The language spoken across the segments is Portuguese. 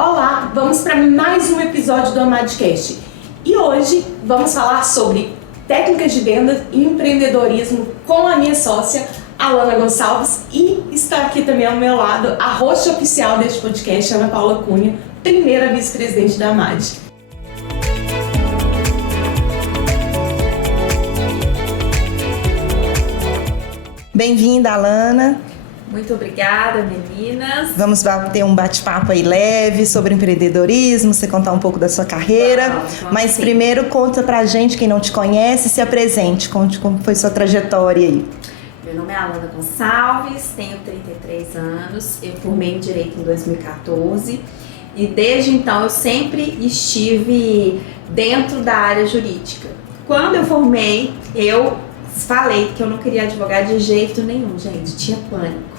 Olá, vamos para mais um episódio do Amadcast. E hoje vamos falar sobre técnicas de venda e empreendedorismo com a minha sócia, Alana Gonçalves, e está aqui também ao meu lado a host oficial deste podcast, Ana Paula Cunha, primeira vice-presidente da Amad. Bem-vinda, Alana. Muito obrigada, meninas. Vamos ter um bate-papo aí leve sobre empreendedorismo, você contar um pouco da sua carreira. Vamos Mas sim. Primeiro conta pra gente, quem não te conhece, se apresente, conte como foi sua trajetória aí. Meu nome é Alana Gonçalves, tenho 33 anos, eu formei em Direito em 2014 e desde então eu sempre estive dentro da área jurídica. Quando eu formei, eu falei que eu não queria advogar de jeito nenhum, gente, tinha pânico.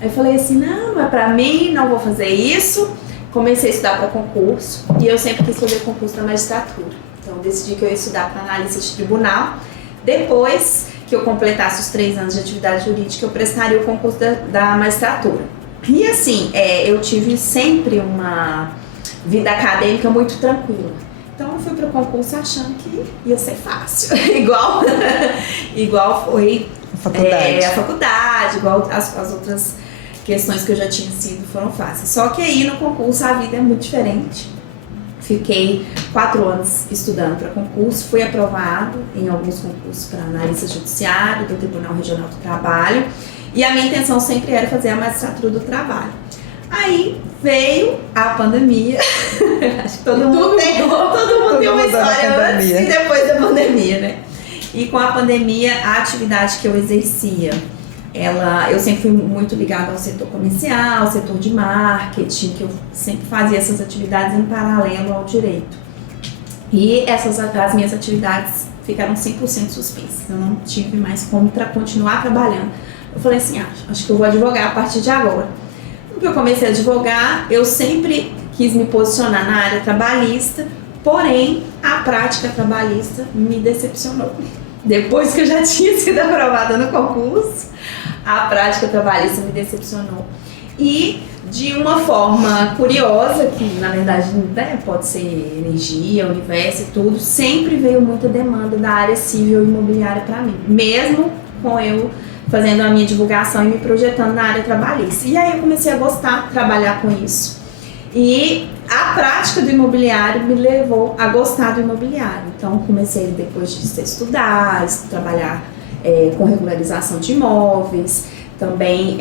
Aí eu falei assim, não é pra mim, não vou fazer isso. Comecei a estudar para concurso e eu sempre quis fazer concurso da magistratura. Então decidi que eu ia estudar para analista de tribunal. Depois que eu completasse os 3 anos de atividade jurídica, eu prestaria o concurso da magistratura. E assim, eu tive sempre uma vida acadêmica muito tranquila. Então eu fui para o concurso achando que ia ser fácil, igual foi a faculdade, igual as outras questões que eu já tinha sido foram fáceis. Só que aí no concurso a vida é muito diferente. Fiquei 4 anos estudando para concurso, fui aprovado em alguns concursos para analista judiciário do Tribunal Regional do Trabalho e a minha intenção sempre era fazer a magistratura do trabalho. Aí veio a pandemia, acho que todo mundo tem uma história antes e depois da pandemia, né? E com a pandemia, a atividade que eu exercia, eu sempre fui muito ligada ao setor comercial, ao setor de marketing, que eu sempre fazia essas atividades em paralelo ao direito. E as minhas atividades ficaram 100% suspensas, eu não tive mais como continuar trabalhando. Eu falei assim, acho que eu vou advogar a partir de agora. Quando eu comecei a advogar, eu sempre quis me posicionar na área trabalhista, porém a prática trabalhista me decepcionou. Depois que eu já tinha sido aprovada no concurso, a prática trabalhista me decepcionou. E de uma forma curiosa, que na verdade pode ser energia, universo e tudo, sempre veio muita demanda da área civil e imobiliária para mim, mesmo com eu fazendo a minha divulgação e me projetando na área trabalhista. E aí eu comecei a gostar de trabalhar com isso. E a prática do imobiliário me levou a gostar do imobiliário. Então comecei depois de estudar, trabalhar com regularização de imóveis. Também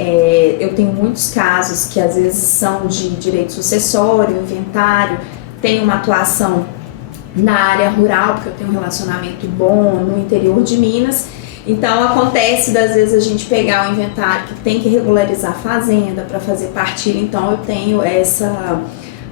eu tenho muitos casos que às vezes são de direito sucessório, inventário. Tenho uma atuação na área rural, porque eu tenho um relacionamento bom no interior de Minas. Então acontece das vezes a gente pegar o inventário que tem que regularizar a fazenda para fazer partilha. Então eu tenho essa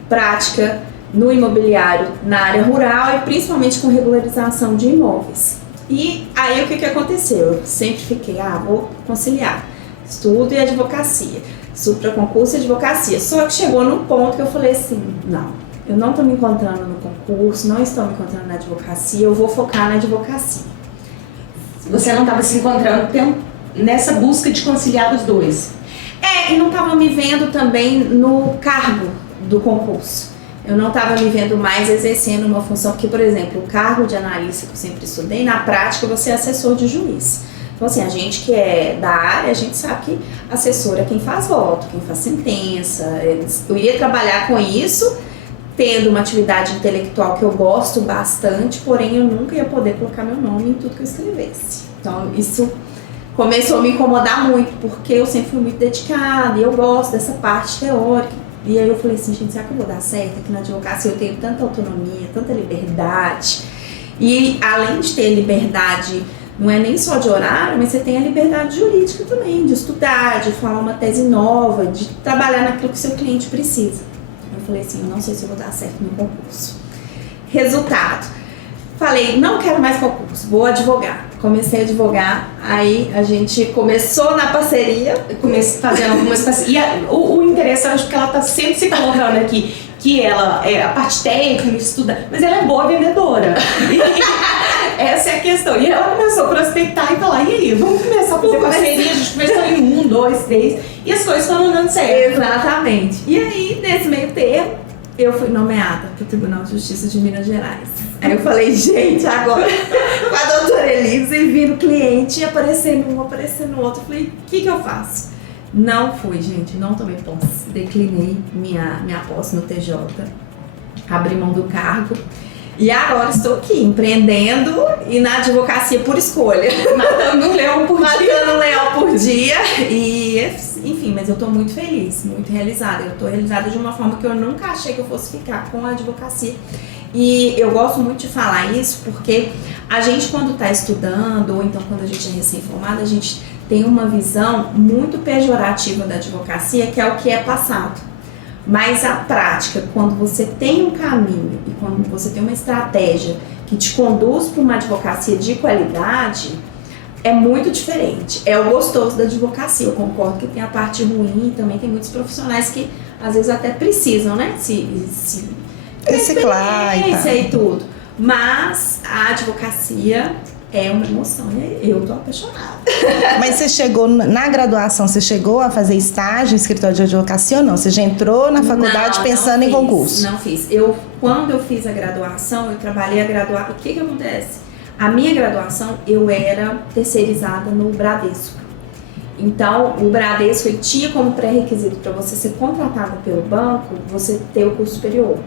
prática no imobiliário na área rural e principalmente com regularização de imóveis. E aí o que aconteceu? Eu sempre fiquei, vou conciliar estudo e advocacia, estudo para concurso e advocacia. Só que chegou num ponto que eu falei assim, não, eu não estou me encontrando no concurso, não estou me encontrando na advocacia, eu vou focar na advocacia. Você não estava se encontrando nessa busca de conciliar os dois? E não estava me vendo também no cargo do concurso. Eu não estava me vendo mais exercendo uma função, porque, por exemplo, o cargo de analista que eu sempre estudei, na prática você é assessor de juiz. Então assim, a gente que é da área, a gente sabe que assessor é quem faz voto, quem faz sentença. Eu iria trabalhar com isso, tendo uma atividade intelectual que eu gosto bastante, porém eu nunca ia poder colocar meu nome em tudo que eu escrevesse. Então isso começou a me incomodar muito, porque eu sempre fui muito dedicada e eu gosto dessa parte teórica. E aí eu falei assim, gente, será que eu vou dar certo? Aqui na advocacia eu tenho tanta autonomia, tanta liberdade. E além de ter liberdade, não é nem só de horário, mas você tem a liberdade jurídica também, de estudar, de falar uma tese nova, de trabalhar naquilo que o seu cliente precisa. Eu falei assim, eu não sei se eu vou dar certo no concurso. Resultado, falei, não quero mais concurso, vou advogar. Comecei a advogar, aí a gente começou na parceria. Comecei fazendo algumas parcerias. E o interessante é que ela está sempre se colocando aqui, que ela é a parte técnica, estuda, mas ela é boa vendedora. Essa é a questão. E ela começou a prospectar e falar, e aí, vamos começar a fazer parceria, a gente começou em 1, 2, 3, e as coisas foram dando certo. Exatamente. E aí, nesse meio termo, eu fui nomeada para o Tribunal de Justiça de Minas Gerais. Aí eu falei, gente, agora com a doutora Elisa e vindo cliente, aparecendo um, aparecendo outro. Eu falei, o que eu faço? Não fui, gente, não tomei posse. Declinei minha posse no TJ, abri mão do cargo. E agora estou aqui, empreendendo e na advocacia por escolha. Matando um leão por dia. Matando um leão por dia. E, enfim, mas eu estou muito feliz, muito realizada. Eu estou realizada de uma forma que eu nunca achei que eu fosse ficar com a advocacia. E eu gosto muito de falar isso porque a gente, quando está estudando, ou então quando a gente é recém-formada, a gente tem uma visão muito pejorativa da advocacia, que é o que é passado. Mas a prática, quando você tem um caminho e quando você tem uma estratégia que te conduz para uma advocacia de qualidade, é muito diferente. É o gostoso da advocacia. Eu concordo que tem a parte ruim e também tem muitos profissionais que às vezes até precisam, né? Se reciclar e tudo. Mas a advocacia é uma emoção, né? Eu tô apaixonada. Mas você chegou na graduação, você chegou a fazer estágio em escritório de advocacia ou não? Você já entrou na faculdade pensando em concurso? Não fiz. Quando eu fiz a graduação, eu trabalhei a graduação. O que acontece? A minha graduação, eu era terceirizada no Bradesco. Então, o Bradesco, ele tinha como pré-requisito para você ser contratada pelo banco, você ter o curso superior.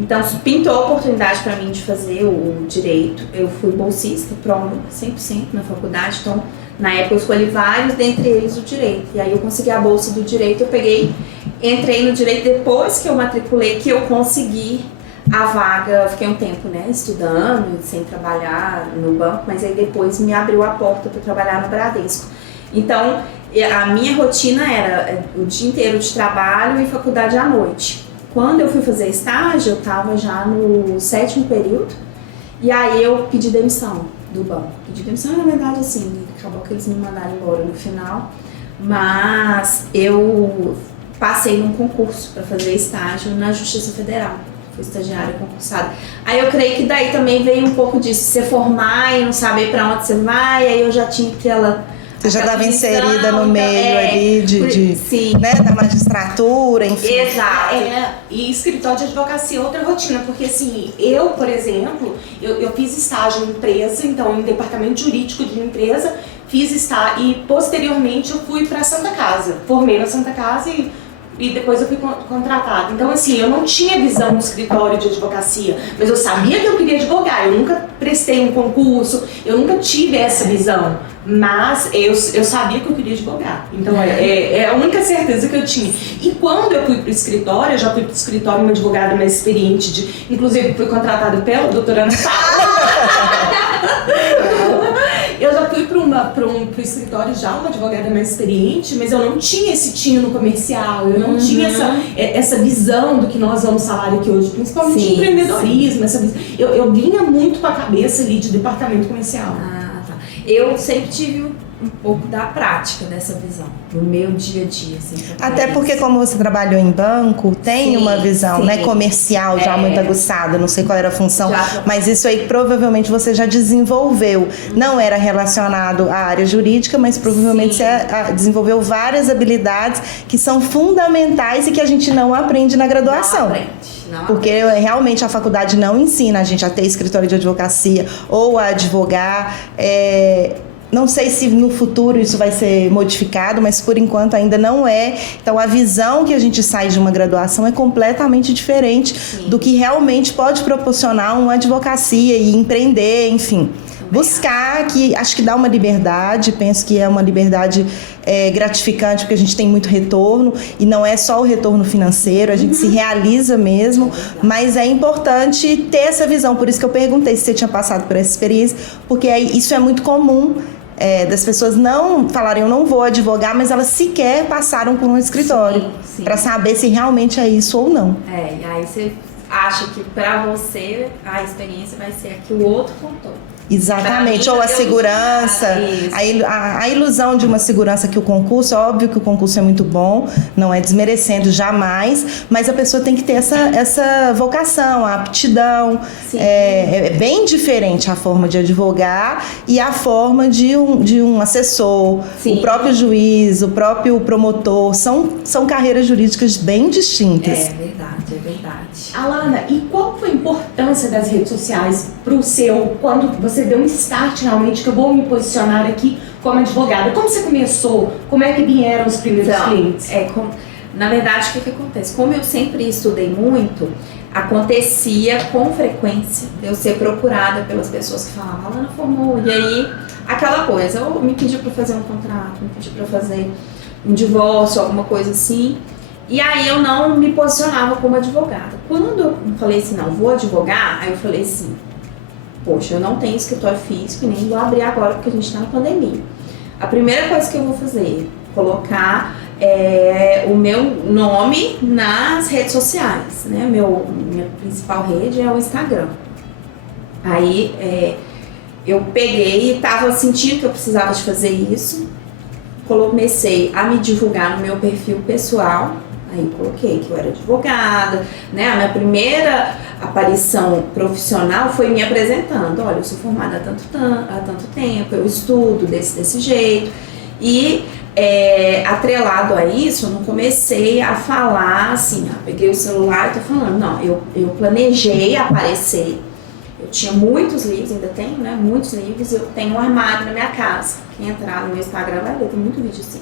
Então, pintou a oportunidade para mim de fazer o direito. Eu fui bolsista, prova 100% na faculdade. Então, na época eu escolhi vários, dentre eles o direito. E aí eu consegui a bolsa do direito, entrei no direito depois que eu matriculei, que eu consegui a vaga. Eu fiquei um tempo, né, estudando, sem trabalhar no banco, mas aí depois me abriu a porta para trabalhar no Bradesco. Então, a minha rotina era o dia inteiro de trabalho e faculdade à noite. Quando eu fui fazer estágio, eu estava já no 7º período, e aí eu pedi demissão do banco. Pedi demissão, na verdade, assim, acabou que eles me mandaram embora no final, mas eu passei num concurso para fazer estágio na Justiça Federal. Fui estagiária concursada. Aí eu creio que daí também veio um pouco disso, você formar e não saber para onde você vai, aí eu já tinha aquela... Você já estava inserida no meio ali né, da magistratura, enfim. Exato. E escritório de advocacia é outra rotina, porque assim, eu, por exemplo, eu fiz estágio em empresa, então em departamento jurídico de empresa, fiz estágio e posteriormente eu fui para Santa Casa, formei na Santa Casa e depois eu fui contratada. Então, assim, eu não tinha visão no escritório de advocacia, mas eu sabia que eu queria advogar. Eu nunca prestei um concurso, eu nunca tive essa visão, mas eu sabia que eu queria advogar. Então, é a única certeza que eu tinha. E quando eu fui para o escritório, eu já fui para o escritório uma advogada mais experiente, inclusive fui contratada pela doutora Ana Eu já fui pro escritório já uma advogada mais experiente, mas eu não tinha esse tino no comercial, eu não tinha essa visão do que nós vamos falar aqui hoje, principalmente de empreendedorismo, essa visão. Eu vinha muito com a cabeça ali de departamento comercial. Ah, tá. Eu sempre tive um pouco da prática dessa visão, no meu dia a dia. Assim, até porque como você trabalhou em banco, tem uma visão né, comercial já muito aguçada, não sei qual era a função, mas isso aí provavelmente você já desenvolveu. Não era relacionado à área jurídica, mas provavelmente você desenvolveu várias habilidades que são fundamentais e que a gente não aprende na graduação. Porque realmente a faculdade não ensina a gente a ter escritório de advocacia ou a advogar. Não sei se no futuro isso vai ser modificado, mas por enquanto ainda não é. Então a visão que a gente sai de uma graduação é completamente diferente do que realmente pode proporcionar uma advocacia e empreender, enfim. Buscar, que acho que dá uma liberdade, penso que é uma liberdade gratificante, porque a gente tem muito retorno, e não é só o retorno financeiro, a gente se realiza mesmo, mas é importante ter essa visão. Por isso que eu perguntei se você tinha passado por essa experiência, porque isso é muito comum. Das pessoas não falarem, eu não vou advogar, mas elas sequer passaram por um escritório para saber se realmente é isso ou não. E aí você acha que para você a experiência vai ser a que o outro contou. Exatamente, ou a segurança, a ilusão de uma segurança que o concurso, é óbvio que o concurso é muito bom, não é desmerecendo jamais, mas a pessoa tem que ter essa vocação, a aptidão. É bem diferente a forma de advogar e a forma de um assessor, o próprio juiz, o próprio promotor, são carreiras jurídicas bem distintas. É verdade. Alana, e qual foi a importância das redes sociais para o seu, quando você deu um start realmente, que eu vou me posicionar aqui como advogada? Como você começou? Como é que vieram os primeiros clientes? Na verdade, o que acontece? Como eu sempre estudei muito, acontecia com frequência de eu ser procurada pelas pessoas que falavam, Alana formou, e aí aquela coisa, ou me pediu para fazer um contrato, me pediu para fazer um divórcio, alguma coisa assim, e aí eu não me posicionava como advogada. Quando eu falei assim, não, vou advogar, aí eu falei assim, poxa, eu não tenho escritório físico e nem vou abrir agora porque a gente está na pandemia. A primeira coisa que eu vou fazer, colocar o meu nome nas redes sociais, né? Minha principal rede é o Instagram. Aí eu peguei e estava sentindo que eu precisava de fazer isso, comecei a me divulgar no meu perfil pessoal. Aí coloquei que eu era advogada, né? A minha primeira aparição profissional foi me apresentando. Olha, eu sou formada há tanto tempo, eu estudo desse jeito. E atrelado a isso, eu não comecei a falar assim, peguei o celular e tô falando. Não, eu planejei aparecer. Eu tinha muitos livros, ainda tenho, né? Muitos livros. Eu tenho um armário na minha casa. Quem entrar no meu Instagram vai ver, tem muito vídeo assim.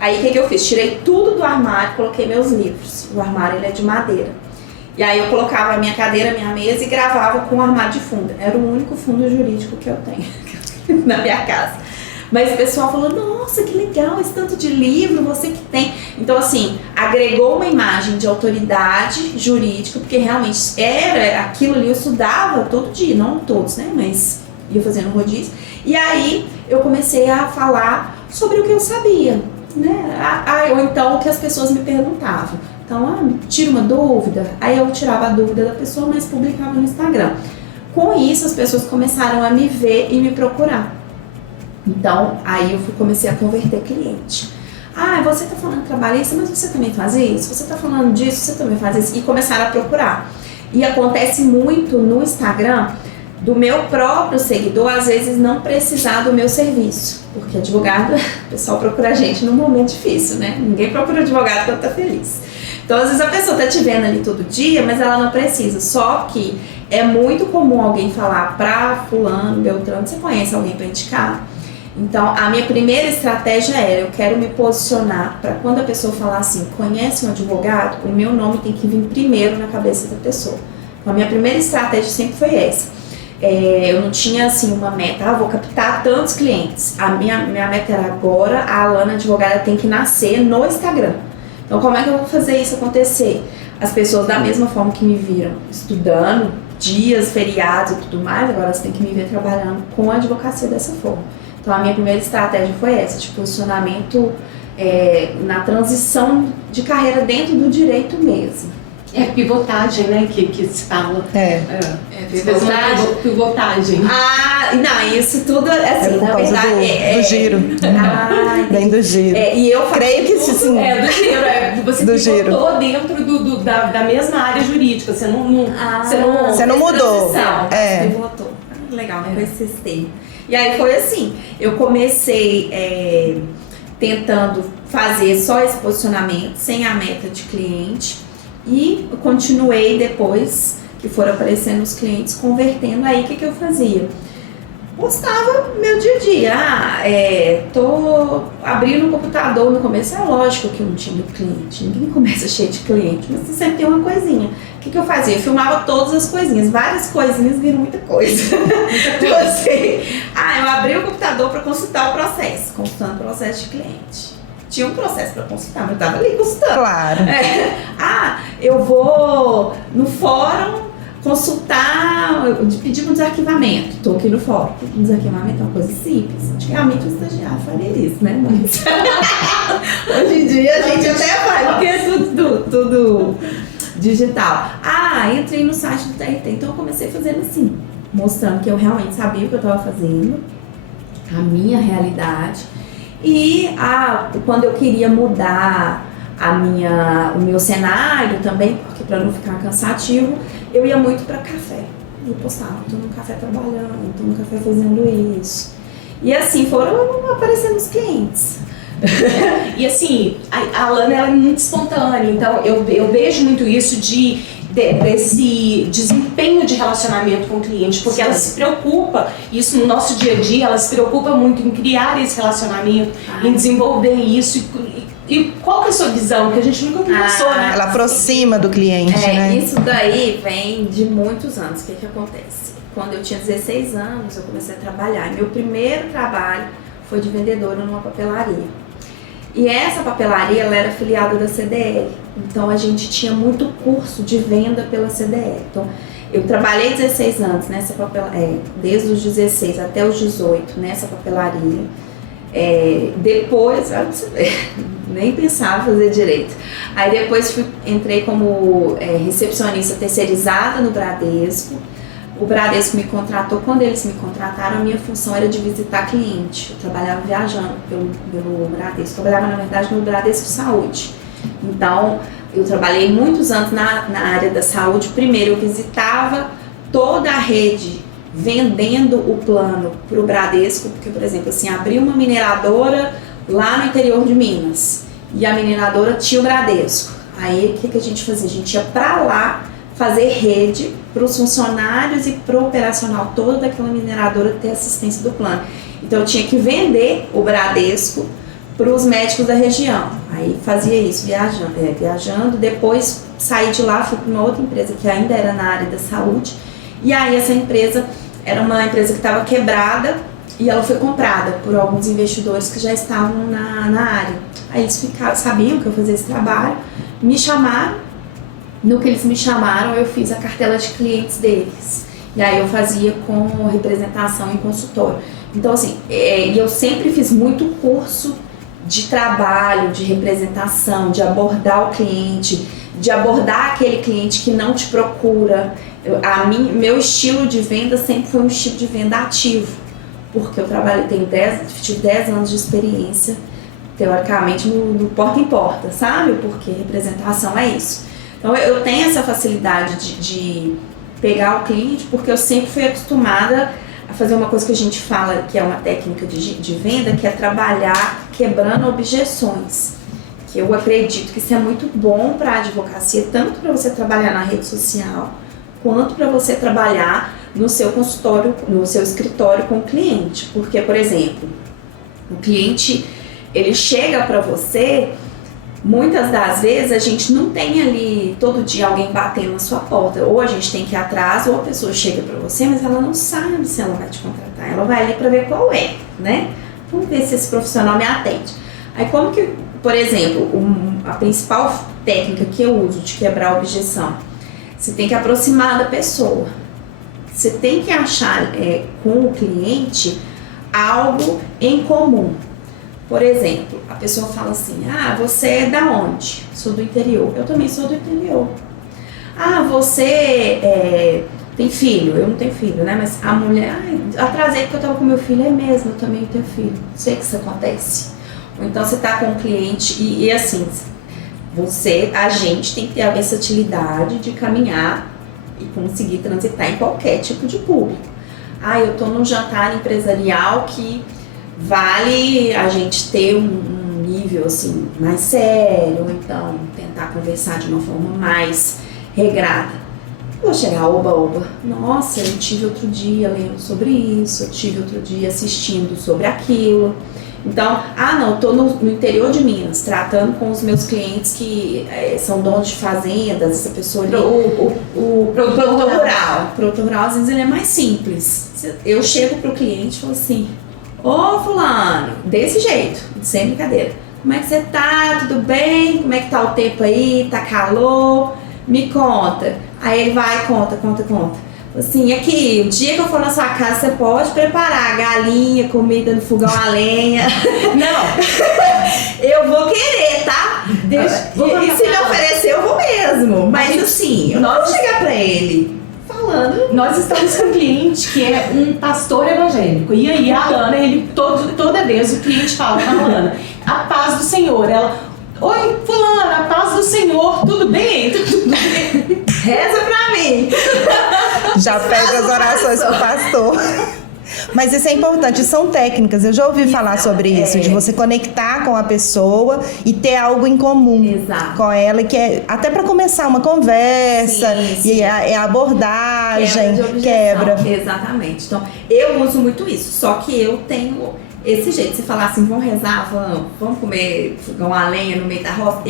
Aí o que eu fiz? Tirei tudo do armário, coloquei meus livros. O armário ele é de madeira. E aí eu colocava a minha cadeira, a minha mesa e gravava com o armário de fundo. Era o único fundo jurídico que eu tenho na minha casa. Mas o pessoal falou, nossa, que legal esse tanto de livro, você que tem. Então assim, agregou uma imagem de autoridade jurídica, porque realmente era aquilo ali, eu estudava todo dia, não todos, né? Mas ia fazendo rodízio. E aí eu comecei a falar sobre o que eu sabia. Né? Ou então o que as pessoas me perguntavam. Então, tira uma dúvida, aí eu tirava a dúvida da pessoa, mas publicava no Instagram. Com isso, as pessoas começaram a me ver e me procurar. Então, aí eu comecei a converter cliente. Você tá falando trabalhista, mas você também faz isso? Você tá falando disso, você também faz isso? E começaram a procurar. E acontece muito no Instagram do meu próprio seguidor, às vezes, não precisar do meu serviço. Porque advogado, o pessoal procura a gente num momento difícil, né? Ninguém procura advogado quando tá feliz. Então, às vezes, a pessoa tá te vendo ali todo dia, mas ela não precisa. Só que é muito comum alguém falar pra fulano, beltrano, você conhece alguém pra indicar? Então, a minha primeira estratégia era, eu quero me posicionar para quando a pessoa falar assim, conhece um advogado, o meu nome tem que vir primeiro na cabeça da pessoa. Então, a minha primeira estratégia sempre foi essa. Eu não tinha assim uma meta, vou captar tantos clientes. A minha meta era agora, a Alana advogada tem que nascer no Instagram. Então como é que eu vou fazer isso acontecer? As pessoas da mesma forma que me viram estudando, dias, feriados e tudo mais, agora elas têm que me ver trabalhando com a advocacia dessa forma. Então a minha primeira estratégia foi essa, de posicionamento na transição de carreira dentro do direito mesmo. É pivotagem, né, que se fala. Pivotagem. Não, isso tudo, assim, na verdade... do giro. Vem do giro. E eu creio que sim. Do giro. Você pivotou dentro da mesma área jurídica. Você não mudou. Você pivotou. Legal, não conheci esse termo. E aí foi assim, eu comecei tentando fazer só esse posicionamento, sem a meta de cliente. E continuei depois que foram aparecendo os clientes, convertendo. Aí o que eu fazia? Postava meu dia a dia. Tô abrindo o computador. No começo é lógico que eu não tinha muito cliente. Ninguém começa cheio de cliente, mas você sempre tem uma coisinha. O que eu fazia? Eu filmava todas as coisinhas. Várias coisinhas viram muita coisa. Então assim, eu abri o computador para consultar o processo. Consultando o processo de cliente. Tinha um processo para consultar, mas eu tava ali consultando. Claro. Eu vou no fórum consultar, pedir um desarquivamento. Tô aqui no fórum. Um desarquivamento é uma coisa simples. Antigamente o estagiário faria isso, né? Mas hoje em dia a gente até faz, porque é tudo digital. Entrei no site do TRT. Então eu comecei fazendo assim, mostrando que eu realmente sabia o que eu estava fazendo, a minha realidade. E quando eu queria mudar o meu cenário também, porque para não ficar cansativo, eu ia muito para café. Eu postava, tô no café trabalhando, tô no café fazendo isso. E assim foram aparecendo os clientes. E assim, a Alana ela é muito espontânea, então eu vejo muito isso de desse desempenho de relacionamento com o cliente, porque ela se preocupa, isso no nosso dia a dia, ela se preocupa muito em criar esse relacionamento, em desenvolver isso. E qual que é a sua visão? Que a gente nunca conversou, né? Ela aproxima do cliente, né? Isso daí vem de muitos anos. O que acontece? Quando eu tinha 16 anos, eu comecei a trabalhar. Meu primeiro trabalho foi de vendedora numa papelaria. E essa papelaria, ela era afiliada da CDL. Então, a gente tinha muito curso de venda pela CDL. Então, eu trabalhei 16 anos nessa papelaria, desde os 16 até os 18 nessa papelaria. Depois, nem pensava fazer direito. Aí depois entrei como recepcionista terceirizada no Bradesco. O Bradesco me contratou. Quando eles me contrataram, a minha função era de visitar cliente. Eu trabalhava viajando pelo Bradesco. Eu trabalhava, na verdade, no Bradesco Saúde. Então, eu trabalhei muitos anos na área da saúde. Primeiro, eu visitava toda a rede vendendo o plano para o Bradesco. Porque, por exemplo, assim, abri uma mineradora lá no interior de Minas. E a mineradora tinha o Bradesco. Aí, o que a gente fazia? A gente ia para lá fazer rede para os funcionários e para o operacional todo daquela mineradora ter assistência do plano. Então eu tinha que vender o Bradesco para os médicos da região. Aí fazia isso viajando. Depois saí de lá, fui para uma outra empresa que ainda era na área da saúde. E aí essa empresa era uma empresa que estava quebrada e ela foi comprada por alguns investidores que já estavam na área. Aí eles sabiam que eu fazia esse trabalho, me chamaram. No que eles me chamaram, eu fiz a cartela de clientes deles. E aí eu fazia com representação em consultório. Então, assim, eu sempre fiz muito curso de trabalho, de representação, de abordar o cliente, de abordar aquele cliente que não te procura. Meu estilo de venda sempre foi um estilo de venda ativo. Porque eu tive 10 anos de experiência, teoricamente, no porta em porta, sabe? Porque representação é isso. Então eu tenho essa facilidade de pegar o cliente, porque eu sempre fui acostumada a fazer uma coisa que a gente fala que é uma técnica de venda, que é trabalhar quebrando objeções. Que eu acredito que isso é muito bom para a advocacia, tanto para você trabalhar na rede social, quanto para você trabalhar no seu consultório, no seu escritório com o cliente. Porque, por exemplo, o cliente, ele chega para você. Muitas das vezes a gente não tem ali todo dia alguém batendo na sua porta. Ou a gente tem que ir atrás, ou a pessoa chega pra você, mas ela não sabe se ela vai te contratar. Ela vai ali pra ver qual é, né? Vamos ver se esse profissional me atende. Aí como que, por exemplo, a principal técnica que eu uso de quebrar a objeção, você tem que aproximar da pessoa. Você tem que achar com o cliente algo em comum. Por exemplo, a pessoa fala assim, você é da onde? Sou do interior. Eu também sou do interior. Você tem filho? Eu não tenho filho, né? Mas a mulher, atrasei porque eu tava com meu filho. É mesmo, eu também tenho filho. Sei que isso acontece. Ou então você tá com um cliente e assim, a gente tem que ter a versatilidade de caminhar e conseguir transitar em qualquer tipo de público. Eu tô num jantar empresarial que vale a gente ter um nível assim mais sério, ou então tentar conversar de uma forma mais regrada. Vou chegar oba, nossa, eu tive outro dia lendo sobre isso, eu tive outro dia assistindo sobre aquilo. Então, eu tô no interior de Minas, tratando com os meus clientes que são donos de fazendas, essa pessoa ali. O produtor rural. O produtor rural, às vezes, ele é mais simples. Eu chego pro cliente e falo assim, ô fulano, desse jeito, sem brincadeira. Como é que você tá? Tudo bem? Como é que tá o tempo aí? Tá calor? Me conta. Aí ele vai, conta. Assim, aqui, o dia que eu for na sua casa, você pode preparar galinha, comida no fogão a lenha. Não, eu vou querer, tá? E se me oferecer, eu vou mesmo. Mas assim, eu não vou chegar pra ele falando. Nós estamos com um cliente que é um pastor evangélico. E aí a Alana, toda vez o cliente fala com a Alana, a paz do Senhor. Ela, oi, fulana, a paz do Senhor, tudo bem? Tudo bem? Reza pra mim. Já pede as orações pro pastor. Mas isso é importante, são técnicas. Eu já ouvi falar sobre isso, de você conectar com a pessoa e ter algo em comum com ela, que é até para começar uma conversa, e a abordagem, quebra. Exatamente. Então, eu uso muito isso, só que eu tenho esse jeito. Você falar assim, vamos rezar, vamos comer fogão a lenha no meio da roça.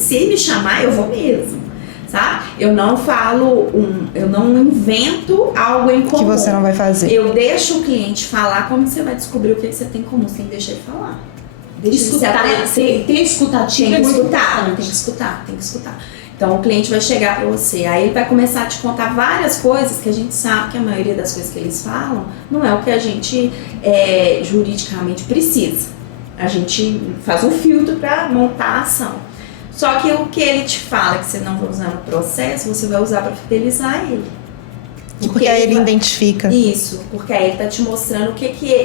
Se ele me chamar, eu vou mesmo. Sabe? Eu não falo, eu não invento algo em comum. Que você não vai fazer. Eu deixo o cliente falar. Como você vai descobrir o que você tem em comum? Você tem que deixar ele falar. Ter escutativa. Tem que escutar. Então o cliente vai chegar para você, aí ele vai começar a te contar várias coisas que a gente sabe que a maioria das coisas que eles falam não é o que a gente juridicamente precisa. A gente faz um filtro para montar a ação. Só que o que ele te fala que você não vai usar no processo, você vai usar para fidelizar ele. Porque aí ele identifica. Isso, porque aí ele tá te mostrando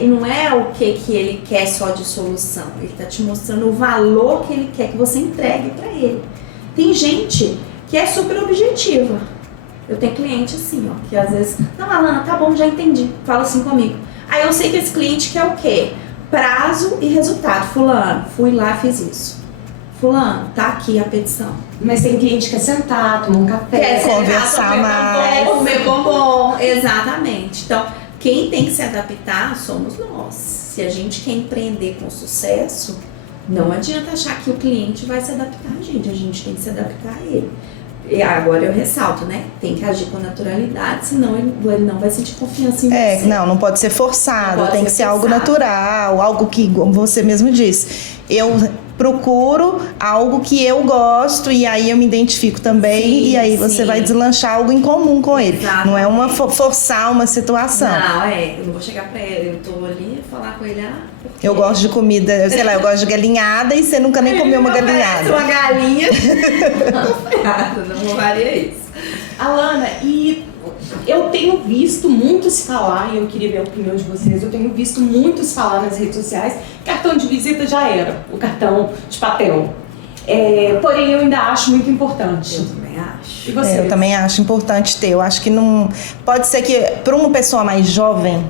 não é o que ele quer só de solução, ele tá te mostrando o valor que ele quer que você entregue para ele. Tem gente que é super objetiva. Eu tenho cliente assim, ó, que às vezes, não, Alana, tá bom, já entendi, fala assim comigo. Aí eu sei que esse cliente quer o quê? Prazo e resultado. Fulano, fui lá, fiz isso. Fulano, tá aqui a petição. Mas tem cliente que quer sentar, tomar um café, conversar mais, comer bombom. Exatamente. Então, quem tem que se adaptar somos nós. Se a gente quer empreender com sucesso, não adianta achar que o cliente vai se adaptar a gente tem que se adaptar a ele. E agora eu ressalto, né? Tem que agir com naturalidade, senão ele não vai sentir confiança em você. Não pode ser forçado, tem que ser algo natural, algo que, como você mesmo disse, eu procuro algo que eu gosto e aí eu me identifico também, e aí você vai deslanchar algo em comum com ele. Exatamente. Não é forçar uma situação. Não, eu não vou chegar pra ele, eu tô ali e falar com ele, eu gosto de comida, sei lá, eu gosto de galinhada e você nunca nem comeu uma galinhada. Uma galinha. Não varia isso. Alana, e eu tenho visto muitos falar, e eu queria ver a opinião de vocês, eu tenho visto muitos falar nas redes sociais, cartão de visita já era, o cartão de papel. Porém, eu ainda acho muito importante. Eu também acho. E você? Eu também acho importante ter. Eu acho que não... Pode ser que para uma pessoa mais jovem,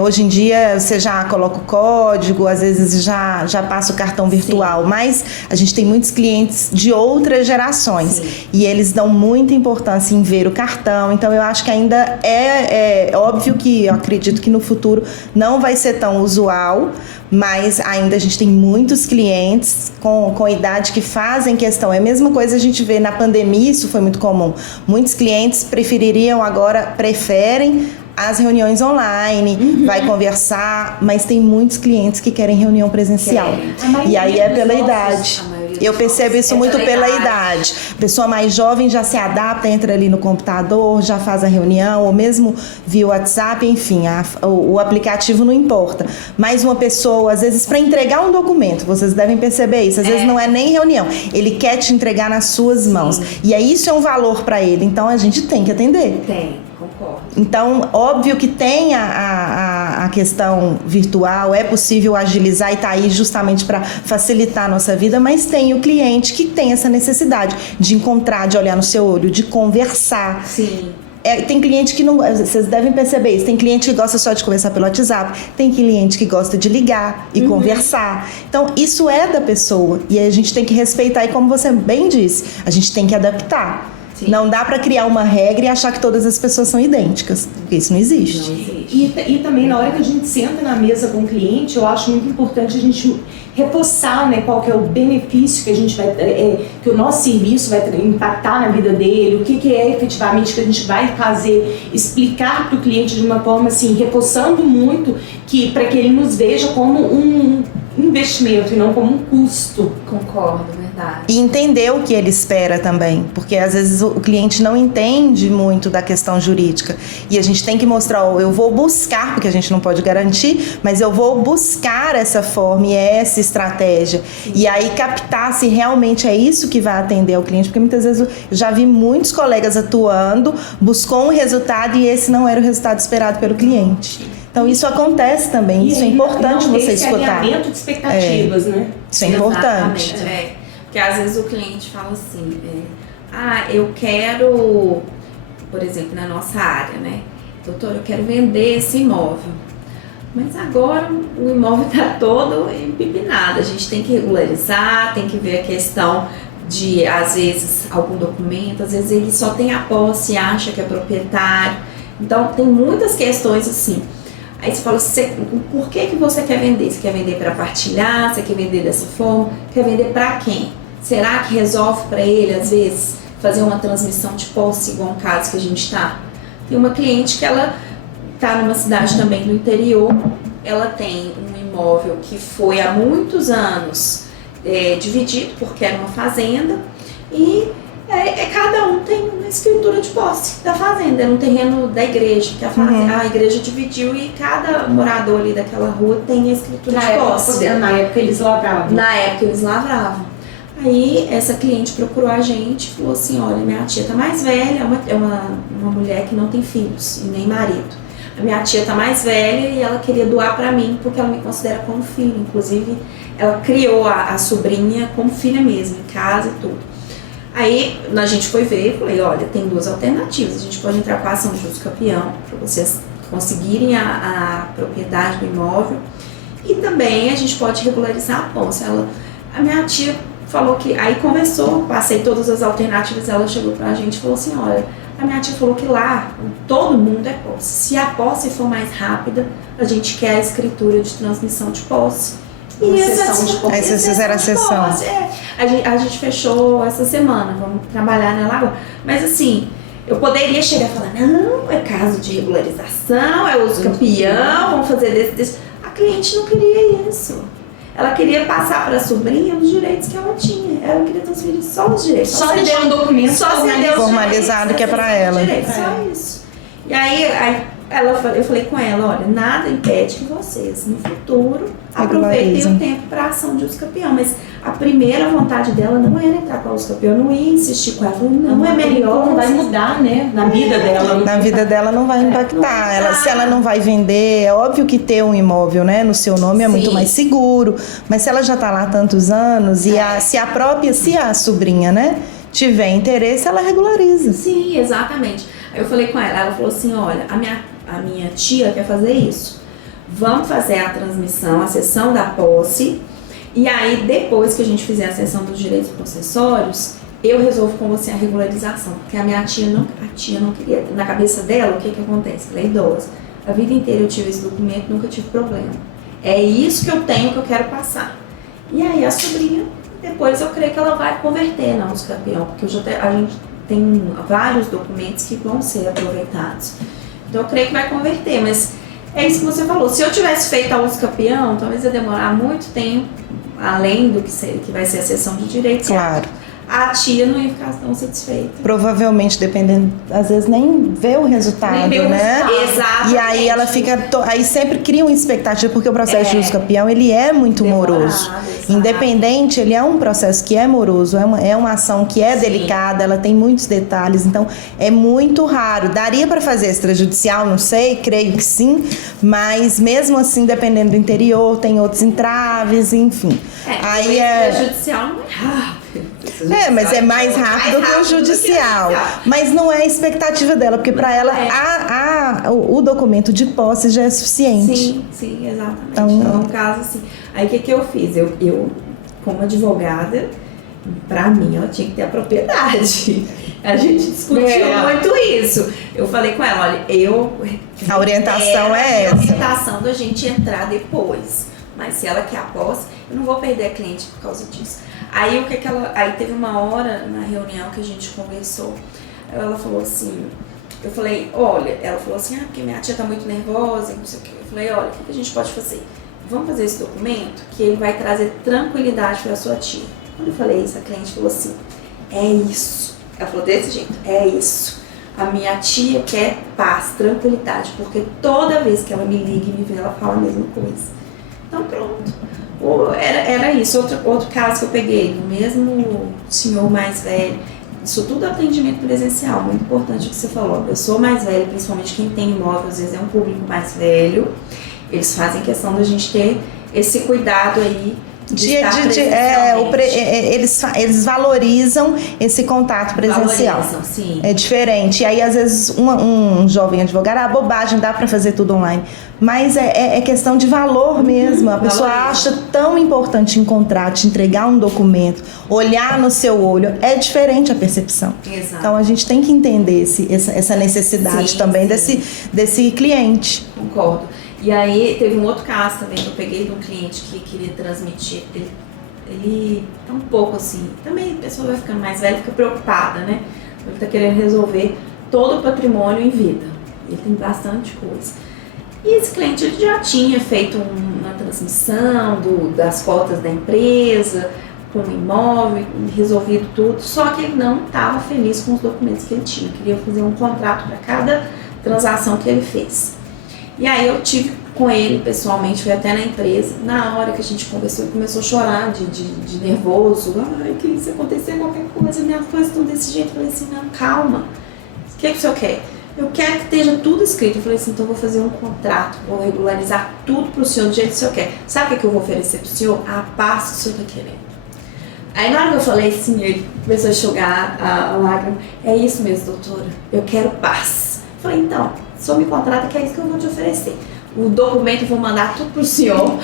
hoje em dia você já coloca o código, às vezes já passa o cartão virtual, mas a gente tem muitos clientes de outras gerações e eles dão muita importância em ver o cartão, então eu acho que ainda é óbvio que eu acredito que no futuro não vai ser tão usual, mas ainda a gente tem muitos clientes com idade que fazem questão. É a mesma coisa a gente vê na pandemia, isso foi muito comum. Muitos clientes preferem as reuniões online, vai conversar, mas tem muitos clientes que querem reunião presencial. E aí é pela idade. Eu percebo isso muito pela idade. A pessoa mais jovem já se adapta, entra ali no computador, já faz a reunião, ou mesmo via WhatsApp, enfim, o aplicativo não importa. Mas uma pessoa, às vezes, para entregar um documento, vocês devem perceber isso, às vezes não é nem reunião, ele quer te entregar nas suas mãos. E aí isso é um valor para ele, então a gente tem que atender. Concordo. Então, óbvio que tem a questão virtual, é possível agilizar e tá aí justamente para facilitar a nossa vida, mas tem o cliente que tem essa necessidade de encontrar, de olhar no seu olho, de conversar. Sim. Tem cliente que não... Vocês devem perceber isso. Tem cliente que gosta só de conversar pelo WhatsApp. Tem cliente que gosta de ligar e conversar. Então, isso é da pessoa. E a gente tem que respeitar. E como você bem disse, a gente tem que adaptar. Sim. Não dá para criar uma regra e achar que todas as pessoas são idênticas, porque isso não existe. Não existe. E também na hora que a gente senta na mesa com o cliente, eu acho muito importante a gente repossar, né, qual que é o benefício que a gente vai, que o nosso serviço vai impactar na vida dele, o que é efetivamente que a gente vai fazer, explicar para o cliente de uma forma assim, repossando muito, para que ele nos veja como um investimento e não como um custo. Concordo, verdade. E entender o que ele espera também, porque às vezes o cliente não entende muito da questão jurídica e a gente tem que mostrar, eu vou buscar, porque a gente não pode garantir, mas eu vou buscar essa forma e essa estratégia. Sim. E aí captar se realmente é isso que vai atender ao cliente, porque muitas vezes eu já vi muitos colegas atuando, buscou um resultado e esse não era o resultado esperado pelo cliente. Então isso acontece também, isso é importante você escutar. Alinhamento de expectativas, né? Isso é importante. Porque às vezes o cliente fala assim, eu quero, por exemplo, na nossa área, né? Doutor, eu quero vender esse imóvel. Mas agora o imóvel está todo empipinado, a gente tem que regularizar, tem que ver a questão de, às vezes, algum documento, às vezes ele só tem a posse e acha que é proprietário. Então, tem muitas questões assim. Aí você fala, por que você quer vender? Você quer vender para partilhar? Você quer vender dessa forma? Quer vender para quem? Será que resolve para ele, às vezes, fazer uma transmissão de posse, igual um caso que a gente está? Tem uma cliente que ela está numa cidade também do interior, ela tem um imóvel que foi há muitos anos dividido, porque era uma fazenda, e cada um tem uma escritura de posse da fazenda, era um terreno da igreja, que a igreja dividiu e cada morador ali daquela rua tem a escritura de posse. Na época eles lavravam. Na época eles lavravam. Aí essa cliente procurou a gente e falou assim, olha, minha tia tá mais velha, é uma mulher que não tem filhos e nem marido. A minha tia tá mais velha e ela queria doar pra mim porque ela me considera como filha. Inclusive, ela criou a sobrinha como filha mesmo, em casa e tudo. Aí a gente foi ver e falei, olha, tem duas alternativas. A gente pode entrar com a ação de justo campeão para vocês conseguirem a propriedade do imóvel. E também a gente pode regularizar a posse. A minha tia falou que, aí conversou, passei todas as alternativas, ela chegou pra gente e falou assim, olha, a minha tia falou que lá todo mundo é posse. Se a posse for mais rápida, a gente quer a escritura de transmissão de posse. E aí vocês fizeram a sessão. A gente fechou essa semana, vamos trabalhar nela agora. Mas assim, eu poderia chegar e falar, não, é caso de regularização, é uso campeão, vamos fazer desse. A cliente não queria isso. Ela queria passar para a sobrinha os direitos que ela tinha. Ela queria transferir só os direitos. Só se deu um documento formalizado que é para ela. Só isso. E aí eu falei com ela, olha, nada impede que vocês, no futuro, aproveitem o tempo para a ação de uso campeão. Mas a primeira vontade dela não era entrar com a uso campeão. Eu não ia insistir com ela. Não é melhor. Não vai mudar, né? Na vida dela. Na vida dela não vai impactar. Se ela não vai vender, é óbvio que ter um imóvel, né, no seu nome é muito mais seguro. Mas se ela já está lá há tantos anos e se a sobrinha, né, tiver interesse, ela regulariza. Sim, exatamente. Aí eu falei com ela falou assim, olha, a minha tia quer fazer isso. Vamos fazer a transmissão, a cessão da posse, e aí depois que a gente fizer a cessão dos direitos possessórios, eu resolvo com você a regularização, porque a tia não queria. Na cabeça dela, o que acontece? Ela é idosa. A vida inteira eu tive esse documento, nunca tive problema. É isso que eu tenho, que eu quero passar. E aí a sobrinha, depois eu creio que ela vai converter na uso campeão, porque a gente tem vários documentos que vão ser aproveitados. Então eu creio que vai converter, mas é isso que você falou. Se eu tivesse feito a uso campeão, talvez ia demorar muito tempo, além do que vai ser a cessão de direitos. Claro. A tia não ia ficar tão satisfeita. Provavelmente, dependendo, às vezes nem vê o resultado, né? Exatamente. E aí ela fica, aí sempre cria uma expectativa, porque o processo de uso campeão, ele é muito moroso. Independente, ele é um processo que é moroso, é uma ação que é delicada, ela tem muitos detalhes, então é muito raro. Daria para fazer extrajudicial, não sei, creio que sim, mas mesmo assim, dependendo do interior, tem outros entraves, enfim. Aí extrajudicial não é rápido. Mas é mais rápido que o judicial. Mas não é a expectativa dela, porque para ela o documento de posse já é suficiente. Sim, exatamente. Então, no caso, assim. Aí o que eu fiz? Eu, como advogada, para mim, ela tinha que ter a propriedade. A gente discutiu muito isso. Eu falei com ela, olha, a orientação é essa. A orientação da gente entrar depois. Mas se ela quer a posse, eu não vou perder a cliente por causa disso. Aí aí teve uma hora na reunião que a gente conversou, ela falou assim, eu falei, olha, ela falou assim, porque minha tia tá muito nervosa, não sei o que. Eu falei, olha, o que a gente pode fazer? Vamos fazer esse documento que ele vai trazer tranquilidade para sua tia. Quando eu falei isso, a cliente falou assim, é isso. Ela falou desse jeito, é isso. A minha tia quer paz, tranquilidade, porque toda vez que ela me liga e me vê, ela fala a mesma coisa. Então pronto. Era isso. Outro caso que eu peguei, do mesmo senhor mais velho. Isso tudo é atendimento presencial, muito importante o que você falou. A pessoa mais velha, principalmente quem tem imóvel, às vezes é um público mais velho, eles fazem questão da gente ter esse cuidado aí Eles valorizam esse contato presencial. Valorizam, sim. É diferente. E aí, às vezes, um jovem advogado, bobagem, dá para fazer tudo online. Mas é questão de valor mesmo. A pessoa acha tão importante encontrar, te entregar um documento, olhar no seu olho. É diferente a percepção. Exato. Então, a gente tem que entender essa necessidade também desse cliente. Concordo. E aí, teve um outro caso também que eu peguei de um cliente que queria transmitir. Ele tá um pouco assim, também a pessoa vai ficando mais velha, fica preocupada, né? Ele tá querendo resolver todo o patrimônio em vida. Ele tem bastante coisa. E esse cliente ele já tinha feito uma transmissão das cotas da empresa, com o imóvel, resolvido tudo, só que ele não estava feliz com os documentos que ele tinha. Queria fazer um contrato para cada transação que ele fez. E aí eu tive com ele pessoalmente, fui até na empresa. Na hora que a gente conversou, ele começou a chorar de nervoso. Ai, que se acontecer qualquer coisa, minhas coisas estão desse jeito. Eu falei assim, não, calma. O que o senhor quer? Eu quero que esteja tudo escrito. Eu falei assim, então eu vou fazer um contrato, vou regularizar tudo pro senhor do jeito que o senhor quer. Sabe o que eu vou oferecer pro senhor? A paz que o senhor está querendo. Aí na hora que eu falei assim, ele começou a enxugar a lágrima. É isso mesmo, doutora. Eu quero paz. Eu falei, então, o senhor me contrata que é isso que eu vou te oferecer. O documento eu vou mandar tudo pro senhor.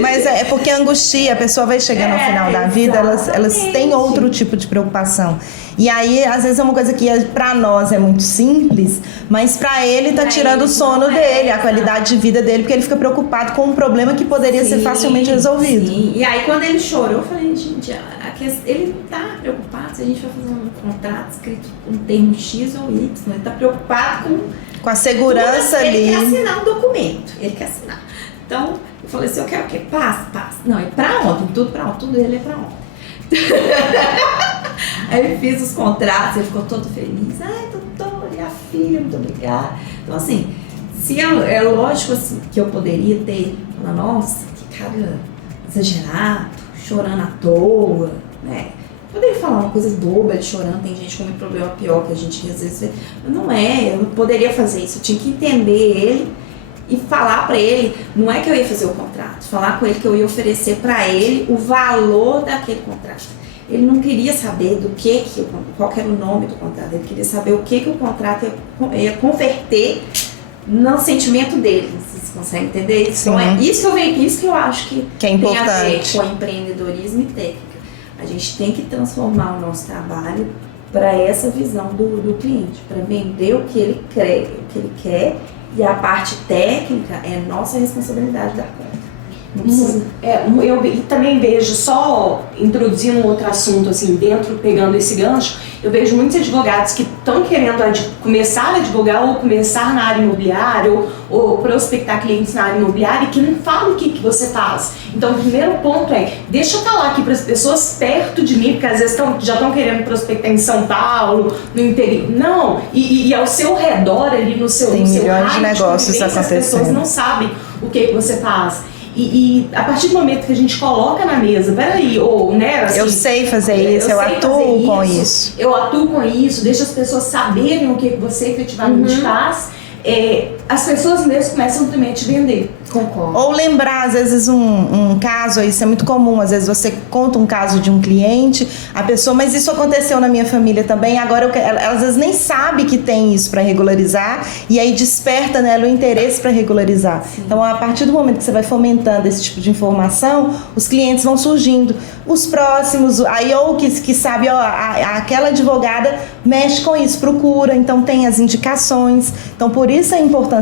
Mas é porque angustia, a pessoa vai chegando ao final da vida, elas têm outro tipo de preocupação. E aí, às vezes é uma coisa que pra nós é muito simples, mas pra ele tá tirando o sono dele, a qualidade de vida dele, porque ele fica preocupado com um problema que poderia ser facilmente resolvido. Sim. E aí quando ele chorou, eu falei, gente, ele não tá preocupado se a gente vai fazer um contrato escrito com um termo X ou Y, ele tá preocupado com a segurança ali. Ele quer assinar um documento, ele quer assinar. Então, eu falei assim, eu quero o quê? Paz. Não, é pra ontem, tudo pra ontem, tudo ele é pra ontem. Aí eu fiz os contratos, ele ficou todo feliz. Ai, doutor, e a filha, muito obrigada. Então, assim, se é lógico assim, que eu poderia ter, falar, nossa, que cara exagerado, chorando à toa, né? Poderia falar uma coisa boba, ele chorando, tem gente com um problema pior que a gente às vezes vê. Não é, eu não poderia fazer isso, eu tinha que entender ele e falar pra ele, não é que eu ia fazer o contrato, falar com ele que eu ia oferecer pra ele o valor daquele contrato. Ele não queria saber qual era o nome do contrato, ele queria saber o que o contrato ia converter no sentimento dele. Vocês conseguem entender isso? Então é isso que eu acho que é importante. Tem a ver com empreendedorismo e técnica. A gente tem que transformar o nosso trabalho para essa visão do cliente, para vender o que ele quer, e a parte técnica é nossa responsabilidade dar conta. Eu também vejo, só introduzindo um outro assunto assim dentro, pegando esse gancho, eu vejo muitos advogados que estão querendo começar a advogar ou começar na área imobiliária ou prospectar clientes na área imobiliária e que não falam o que você faz. Então o primeiro ponto é, deixa eu falar aqui para as pessoas perto de mim, porque às vezes já estão querendo prospectar em São Paulo, no interior. Não, e ao seu redor ali no seu tem milhões de negócios acontecendo. As pessoas não sabem o que você faz. E a partir do momento que a gente coloca na mesa, peraí, né? Assim, eu sei fazer isso, eu atuo com isso. Eu atuo com isso, deixa as pessoas saberem o que você efetivamente faz. As pessoas mesmo começam também a te vender. Concordo. Ou lembrar, às vezes, um caso, isso é muito comum, às vezes você conta um caso de um cliente, a pessoa, mas isso aconteceu na minha família também, agora ela às vezes nem sabe que tem isso para regularizar, e aí desperta nela o interesse para regularizar. Sim. Então, a partir do momento que você vai fomentando esse tipo de informação, os clientes vão surgindo. Os próximos, aí ou que sabe, aquela advogada mexe com isso, procura, então tem as indicações. Então, por isso a importância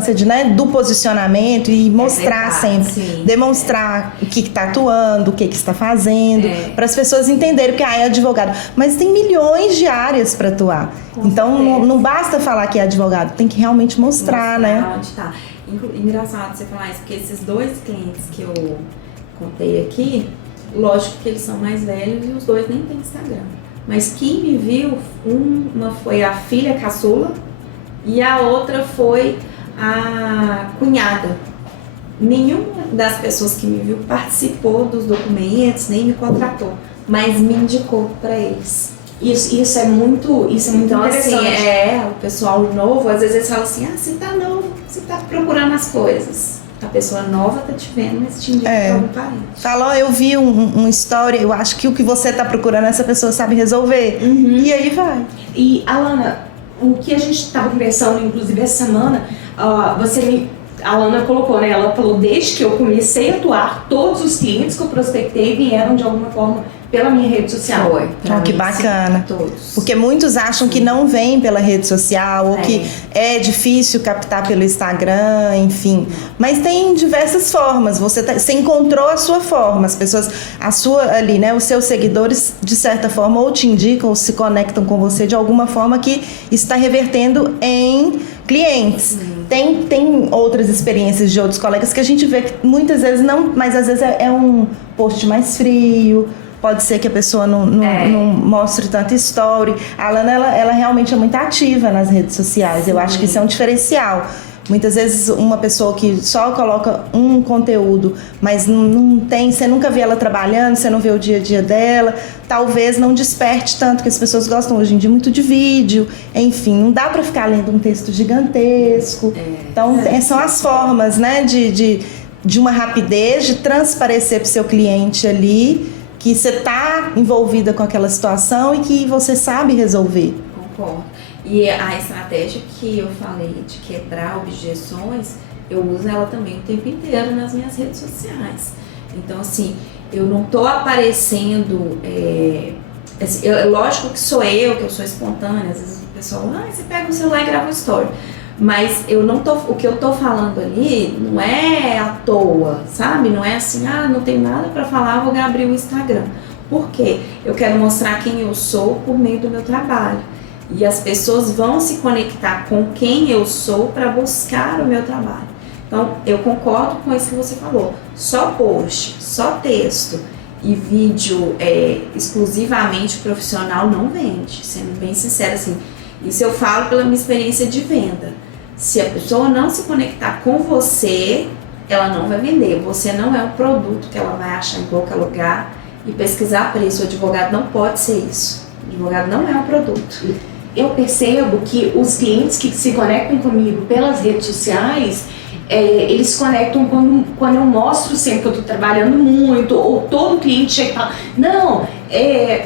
do posicionamento e mostrar sempre, sim, demonstrar o que está atuando, o que está fazendo, para as pessoas entenderem que é advogado. Mas tem milhões de áreas para atuar. Então não basta falar que é advogado, tem que realmente mostrar, né? Onde tá. Engraçado você falar isso, porque esses dois clientes que eu contei aqui, lógico que eles são mais velhos e os dois nem têm Instagram. Mas quem me viu, uma foi a filha caçula e a outra foi a cunhada. Nenhuma das pessoas que me viu participou dos documentos, nem me contratou, mas me indicou para eles. Isso é muito então, interessante. Assim, o pessoal novo, às vezes eles falam assim, você tá novo, você tá procurando as coisas. A pessoa nova tá te vendo, mas te indica pra algum parente. Falou, eu vi um story, eu acho que o que você tá procurando, essa pessoa sabe resolver. E aí vai. E, Alana, o que a gente estava conversando, inclusive, essa semana, a Alana colocou, né? Ela falou, desde que eu comecei a atuar, todos os clientes que eu prospectei vieram de alguma forma pela minha rede social. Que bacana. Todos. Porque muitos acham que não vem pela rede social, ou que é difícil captar pelo Instagram, enfim. Mas tem diversas formas. Você encontrou a sua forma. As pessoas, ali, né? Os seus seguidores, de certa forma, ou te indicam, ou se conectam com você de alguma forma que está revertendo em clientes. Tem outras experiências de outros colegas que a gente vê que muitas vezes não, mas às vezes é um post mais frio, pode ser que a pessoa não mostre tanta story. A Alana, ela realmente é muito ativa nas redes sociais. Eu acho que isso é um diferencial. Muitas vezes uma pessoa que só coloca um conteúdo, mas não tem, você nunca vê ela trabalhando, você não vê o dia a dia dela, talvez não desperte tanto, que as pessoas gostam hoje em dia muito de vídeo, enfim, não dá para ficar lendo um texto gigantesco. Então, são as formas, né, de uma rapidez, de transparecer para o seu cliente ali que você está envolvida com aquela situação e que você sabe resolver. Concordo. E a estratégia que eu falei de quebrar objeções, eu uso ela também o tempo inteiro nas minhas redes sociais. Então, assim, eu não tô aparecendo... lógico que sou eu, que eu sou espontânea. Às vezes o pessoal, você pega o celular e grava uma story. Mas o que eu tô falando ali não é à toa, sabe? Não é assim, não tenho nada para falar, vou abrir o Instagram. Por quê? Eu quero mostrar quem eu sou por meio do meu trabalho. E as pessoas vão se conectar com quem eu sou para buscar o meu trabalho. Então, eu concordo com isso que você falou. Só post, só texto e vídeo exclusivamente profissional não vende. Sendo bem sincera, assim, isso eu falo pela minha experiência de venda. Se a pessoa não se conectar com você, ela não vai vender. Você não é um produto que ela vai achar em qualquer lugar e pesquisar preço. O advogado não pode ser isso. O advogado não é um produto. Eu percebo que os clientes que se conectam comigo pelas redes sociais, eles se conectam quando eu mostro sempre que eu estou trabalhando muito, ou todo cliente chega e fala,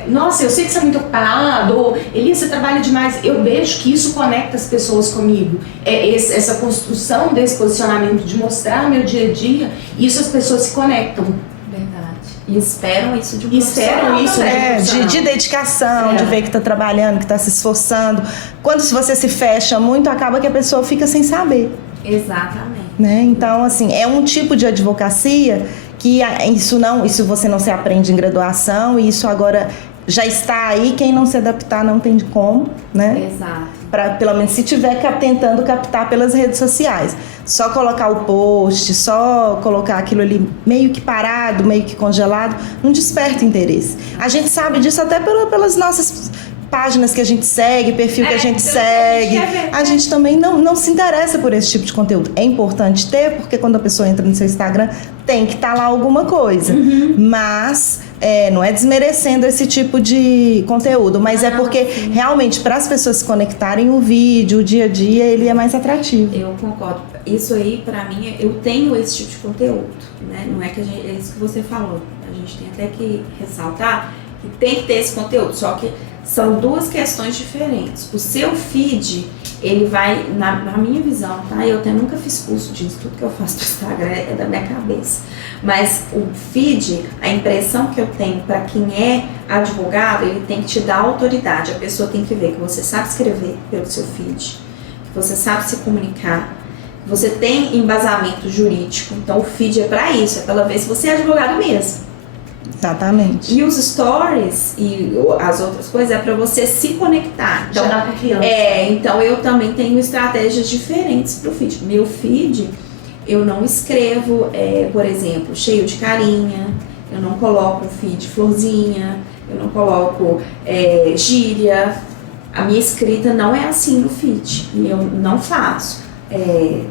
nossa, eu sei que você é muito ocupado, ou Elias, você trabalha demais. Eu vejo que isso conecta as pessoas comigo. Essa construção desse posicionamento, de mostrar meu dia a dia, isso as pessoas se conectam. E esperam isso de um profissional. De dedicação, de ver que está trabalhando, que está se esforçando. Quando você se fecha muito, acaba que a pessoa fica sem saber. Exatamente. Né? Então, assim, é um tipo de advocacia que isso você não se aprende em graduação, e isso agora já está aí, quem não se adaptar não tem como, né? Exato. Pelo menos se estiver tentando captar pelas redes sociais. Só colocar o post, só colocar aquilo ali meio que parado, meio que congelado, não desperta interesse. A gente sabe disso até pelas nossas páginas que a gente segue, perfil que a gente segue. A gente também não se interessa por esse tipo de conteúdo. É importante ter, porque quando a pessoa entra no seu Instagram, tem que estar lá alguma coisa. Mas não é desmerecendo esse tipo de conteúdo, mas é porque realmente para as pessoas se conectarem, o vídeo, o dia a dia, ele é mais atrativo. Eu concordo. Isso aí, para mim, eu tenho esse tipo de conteúdo, né? Não é que é isso que você falou. A gente tem até que ressaltar que tem que ter esse conteúdo, só que são duas questões diferentes. O seu feed, ele vai, na minha visão, tá? Eu até nunca fiz curso disso, tudo que eu faço no Instagram é da minha cabeça. Mas o feed, a impressão que eu tenho para quem é advogado, ele tem que te dar autoridade. A pessoa tem que ver que você sabe escrever pelo seu feed, que você sabe se comunicar, que você tem embasamento jurídico. Então o feed é para isso, é para ela ver se você é advogado mesmo. Exatamente. E os stories e as outras coisas é para você se conectar. Então, gerar confiança. Então eu também tenho estratégias diferentes para o feed. Meu feed, eu não escrevo, por exemplo, cheio de carinha, eu não coloco um feed florzinha, eu não coloco gíria. A minha escrita não é assim no feed. E eu não faço.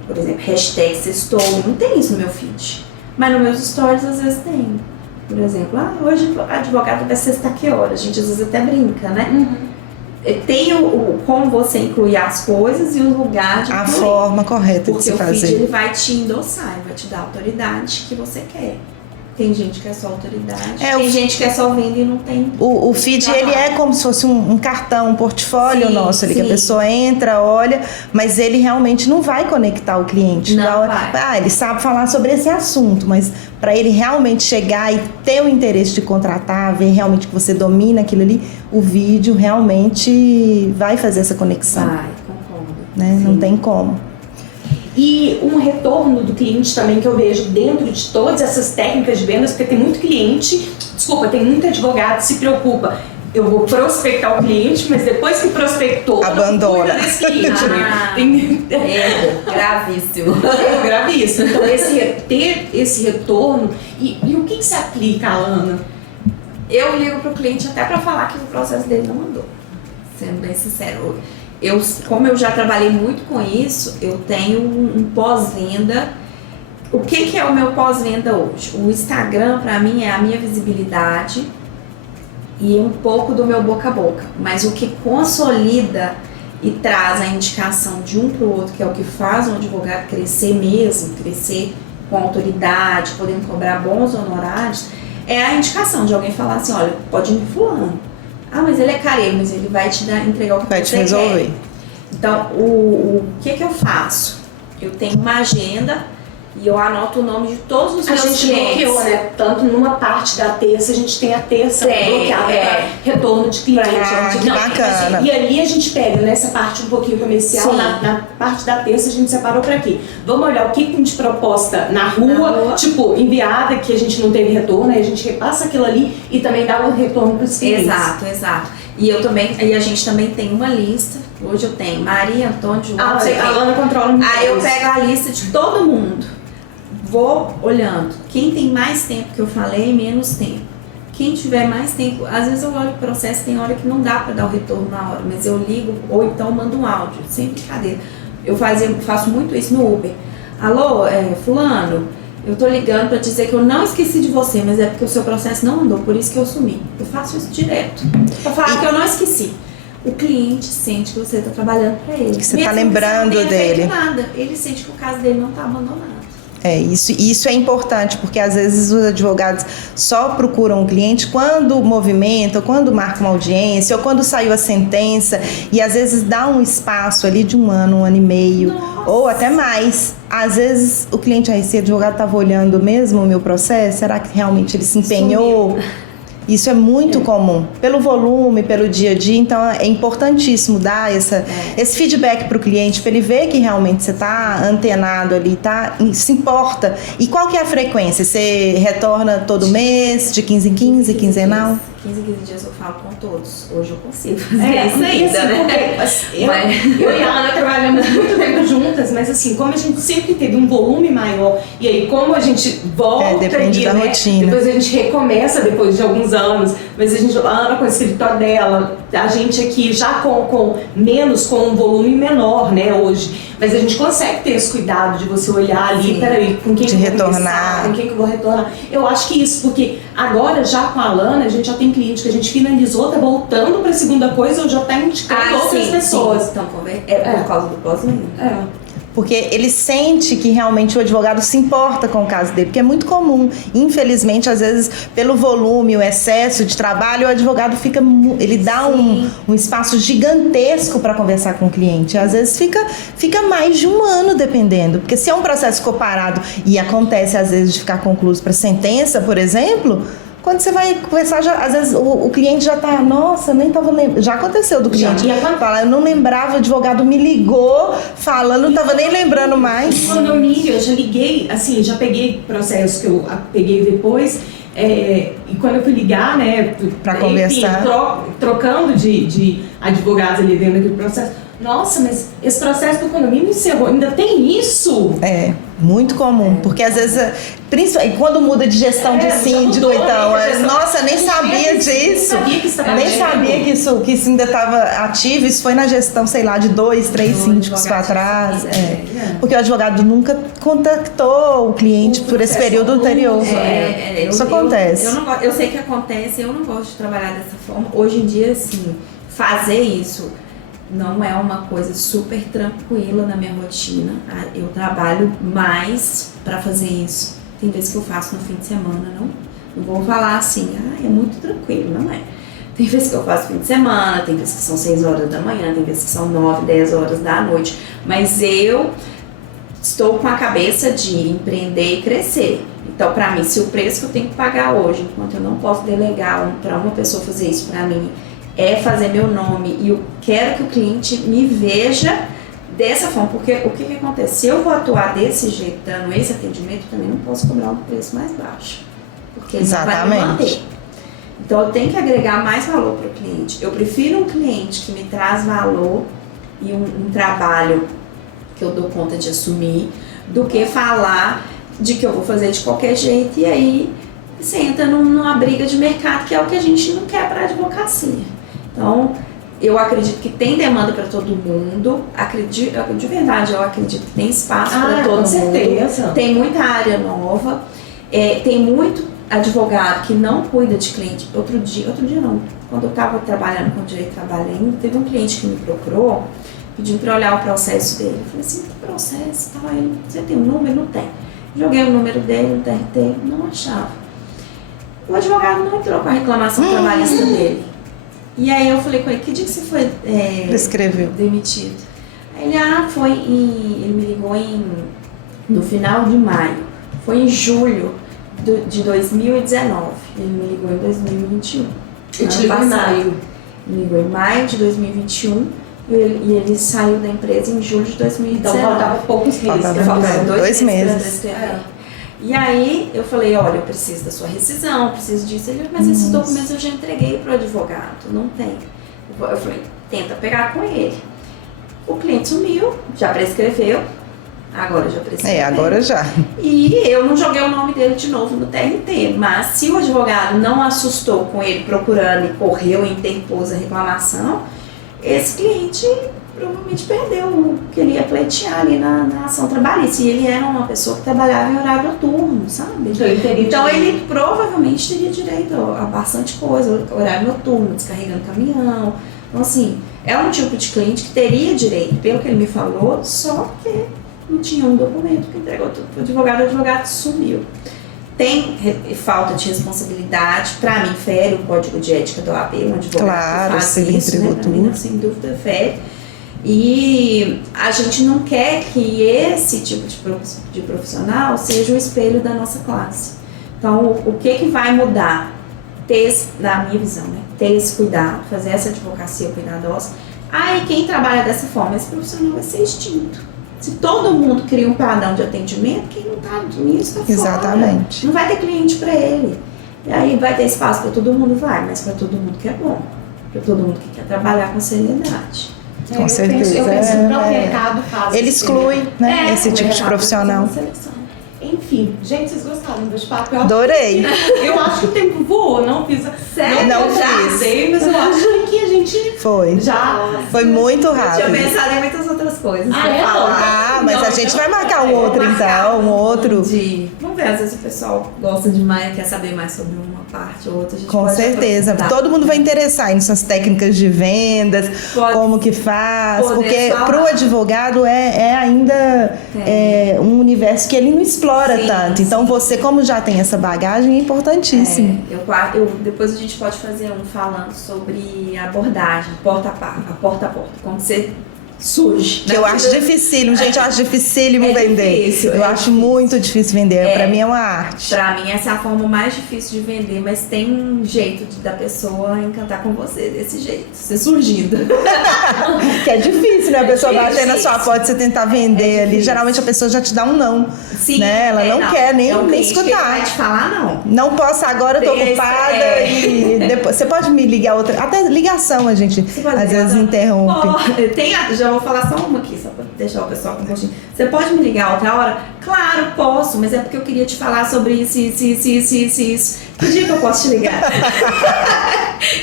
Por exemplo, hashtag sextou, não tem isso no meu feed. Mas nos meus stories às vezes tem. Por exemplo, hoje o advogado vai sextar que horas? A gente às vezes até brinca, né? tem como você incluir as coisas e o lugar de incluir. A forma correta de se fazer. Porque o feed ele vai te endossar, ele vai te dar a autoridade que você quer. Tem gente que é só autoridade, tem gente que é só venda e não tem. O feed, ele é como se fosse um cartão, um portfólio nosso ali, que a pessoa entra, olha, mas ele realmente não vai conectar o cliente. Não vai. Ele sabe falar sobre esse assunto, mas para ele realmente chegar e ter o interesse de contratar, ver realmente que você domina aquilo ali, o vídeo realmente vai fazer essa conexão. Vai, concordo. Né? Não tem como. E um retorno do cliente também que eu vejo dentro de todas essas técnicas de vendas, porque tem muito cliente, tem muito advogado que se preocupa. Eu vou prospectar o cliente, mas depois que prospectou, abandona. Cuida desse cliente, né? Gravíssimo. É gravíssimo. Então, ter esse retorno. E o que se aplica, Alana? Eu ligo pro cliente até para falar que o processo dele não andou. Sendo bem sincero. Como eu já trabalhei muito com isso, eu tenho um pós-venda. O que é o meu pós-venda hoje? O Instagram, para mim, é a minha visibilidade e um pouco do meu boca a boca. Mas o que consolida e traz a indicação de um para o outro, que é o que faz um advogado crescer mesmo, crescer com autoridade, podendo cobrar bons honorários, é a indicação de alguém falar assim, olha, pode ir no fulano. Ah, mas ele é careiro, mas ele vai te entregar o que vai você te resolver. quer. Então, o que eu faço? Eu tenho uma agenda e eu anoto o nome de todos os meus clientes. A gente bloqueou, né? Tanto numa parte da terça, a gente tem a terça bloqueada para retorno de cliente. Que bacana. E ali a gente pega nessa parte um pouquinho comercial, na parte da terça a gente separou para quê? Vamos olhar o que tem de proposta na rua, tipo, enviada, que a gente não teve retorno, aí a gente repassa aquilo ali e também dá o retorno para os clientes. Exato. E a gente também tem uma lista. Hoje eu tenho Maria, Antônio, João, a Alana controla muito. Aí eu pego a lista de todo mundo. Vou olhando. Quem tem mais tempo que eu falei, menos tempo. Quem tiver mais tempo, às vezes eu olho o processo, tem hora que não dá para dar o retorno na hora, mas eu ligo ou então mando um áudio, sem brincadeira. Eu faço muito isso no Uber. Alô, fulano, eu tô ligando para dizer que eu não esqueci de você, mas é porque o seu processo não andou, por isso que eu sumi. Eu faço isso direto. Pra falar que eu não esqueci. O cliente sente que você está trabalhando para ele. Que você está lembrando dele. Nada. Ele sente que o caso dele não está abandonado. Isso é importante, porque às vezes os advogados só procuram o cliente quando movimenta, ou quando marca uma audiência, ou quando saiu a sentença, e às vezes dá um espaço ali de um ano e meio, ou até mais. Às vezes o cliente, esse advogado estava olhando mesmo o meu processo, será que realmente ele se empenhou? Isso é muito comum, pelo volume, pelo dia a dia, então é importantíssimo dar esse feedback para o cliente, para ele ver que realmente você está antenado ali, se importa. E qual que é a frequência? Você retorna todo mês, de 15 em 15, quinzenal? 15 em 15 dias eu falo com todos. Hoje eu consigo fazer isso ainda, né? Eu e a Ana trabalhamos muito tempo juntas, mas assim, como a gente sempre teve um volume maior, e aí como a gente volta depende da rotina. Depois a gente recomeça depois de alguns anos, mas a Ana com o escritório dela, a gente aqui já com um volume menor, né, hoje. Mas a gente consegue ter esse cuidado de você olhar ali, peraí, com quem que eu vou retornar, com quem que eu vou retornar. Eu acho que isso, porque agora já com a Alana, a gente já tem cliente que a gente finalizou, tá voltando pra segunda coisa ou já tá indicando outras pessoas. Então, por causa do pós-venda. Porque ele sente que realmente o advogado se importa com o caso dele, porque é muito comum, infelizmente, às vezes, pelo volume, o excesso de trabalho, o advogado ele dá um espaço gigantesco para conversar com o cliente. Às vezes fica mais de um ano, dependendo, porque se é um processo que ficou parado e acontece, às vezes, de ficar concluído para sentença, por exemplo, quando você vai conversar, às vezes o cliente já tá, nossa, nem tava lembrando. Já aconteceu do cliente. Fala, eu não lembrava, o advogado me ligou falando, não tava nem lembrando mais. Condomínio, eu já liguei, assim, já peguei processos que eu peguei depois, e quando eu fui ligar, né, pra conversar, trocando de advogados ali dentro daquele processo. Nossa, mas esse processo do condomínio encerrou, ainda tem isso? É, muito comum, porque às vezes, principalmente quando muda de gestão de síndico, mudou, então, nossa, nem sabia disso, nem sabia que isso ainda estava ativo, isso foi na gestão, sei lá, de 2, 3 síndicos para trás, porque o advogado nunca contactou o cliente por esse período anterior. Isso acontece. Eu sei que acontece, eu não gosto de trabalhar dessa forma, hoje em dia, assim, fazer isso não é uma coisa super tranquila na minha rotina. Eu trabalho mais para fazer isso. Tem vezes que eu faço no fim de semana, não vou falar assim, é muito tranquilo, não é. Tem vezes que eu faço fim de semana, tem vezes que são 6 horas da manhã, tem vezes que são 9, 10 horas da noite. Mas eu estou com a cabeça de empreender e crescer. Então, para mim, se o preço que eu tenho que pagar hoje, enquanto eu não posso delegar para uma pessoa fazer isso para mim, é fazer meu nome e eu quero que o cliente me veja dessa forma, porque o que acontece? Se eu vou atuar desse jeito, dando esse atendimento, eu também não posso cobrar um preço mais baixo, porque ele não vai me manter. Então eu tenho que agregar mais valor para o cliente. Eu prefiro um cliente que me traz valor e um trabalho que eu dou conta de assumir, do que falar de que eu vou fazer de qualquer jeito e aí você entra numa briga de mercado, que é o que a gente não quer para a advocacia. Então, eu acredito que tem demanda para todo mundo, de verdade, eu acredito que tem espaço para todo mundo. Certeza. Tem muita área nova, tem muito advogado que não cuida de cliente. Outro dia não, quando eu estava trabalhando com direito trabalhando, teve um cliente que me procurou, pedindo para olhar o processo dele. Eu falei assim, que processo? Você tem um número? Não tem. Joguei o número dele no TRT, não achava. O advogado não entrou com a reclamação trabalhista dele. E aí eu falei com ele, que dia que você foi demitido? Aí ele, foi ele me ligou no final de maio. Foi em julho de 2019. Ele me ligou em 2021. Ele te ligou em maio. Me ligou em maio de 2021 e ele saiu da empresa em julho de 2019. Então faltava poucos meses. Faltava 2 meses. E aí eu falei, olha, eu preciso da sua rescisão, eu preciso disso. Ele, mas esses documentos eu já entreguei para o advogado, não tem. Eu falei, tenta pegar com ele. O cliente sumiu, já prescreveu, agora já prescreveu. Agora já. E eu não joguei o nome dele de novo no TRT, mas se o advogado não assustou com ele procurando e correu e interpôs a reclamação, esse cliente provavelmente perdeu o que ele ia pleitear ali na ação trabalhista. E ele era uma pessoa que trabalhava em horário noturno, sabe? Então ele provavelmente teria direito a bastante coisa, horário noturno, descarregando caminhão. Então assim, é um tipo de cliente que teria direito, pelo que ele me falou, só que não tinha um documento que entregou tudo para o advogado sumiu. Tem falta de responsabilidade, para mim fere o código de ética do OAB, um advogado que faz isso, né? Pra mim, sem dúvida fere. E a gente não quer que esse tipo de profissional seja o espelho da nossa classe. Então, o que vai mudar? Na minha visão, né? Ter esse cuidado, fazer essa advocacia cuidadosa. Aí, quem trabalha dessa forma, esse profissional vai ser extinto. Se todo mundo cria um padrão de atendimento, quem não está nisso está fora. Exatamente. Não vai ter cliente para ele. E aí vai ter espaço para todo mundo, mas para todo mundo que é bom. Para todo mundo que quer trabalhar com seriedade. Com certeza. Eu penso que o próprio mercado faz. Ele exclui, né, esse tipo de profissional. Enfim, gente, vocês gostaram do bate-papo? Adorei. Eu acho que o tempo voou, não fiz. Sério? Não fiz. Sei, mas eu acho que a gente Foi muito rápido. Eu tinha pensado em muitas outras coisas. Mas a gente vai marcar um outro então, Vamos ver, às vezes o pessoal gosta demais, quer saber mais sobre uma parte ou outra. A gente Com certeza. Todo mundo vai interessar em suas técnicas de vendas, como que faz, porque para o advogado é ainda um universo que ele não explora tanto. Então você, como já tem essa bagagem, é importantíssimo. Depois a gente pode fazer um falando sobre a abordagem, porta a porta, como você surge. Que eu acho dificílimo, gente, eu acho dificílimo vender. Eu acho muito difícil vender, pra mim é uma arte. Pra mim essa é a forma mais difícil de vender, mas tem um jeito da pessoa encantar com você, desse jeito, você surgindo. Que é difícil, né? A pessoa bater na sua porta e você tentar vender ali, geralmente a pessoa já te dá um não. Sim, né? Ela não quer nem escutar. Não vai te falar não. Não posso agora, tô ocupada e depois. Você pode me ligar outra. Até ligação a gente às vezes interrompe. Já vou falar só uma aqui, só pra deixar o pessoal com um gostinho. Você pode me ligar outra hora? Claro, posso, mas é porque eu queria te falar sobre isso. Que dia que eu posso te ligar?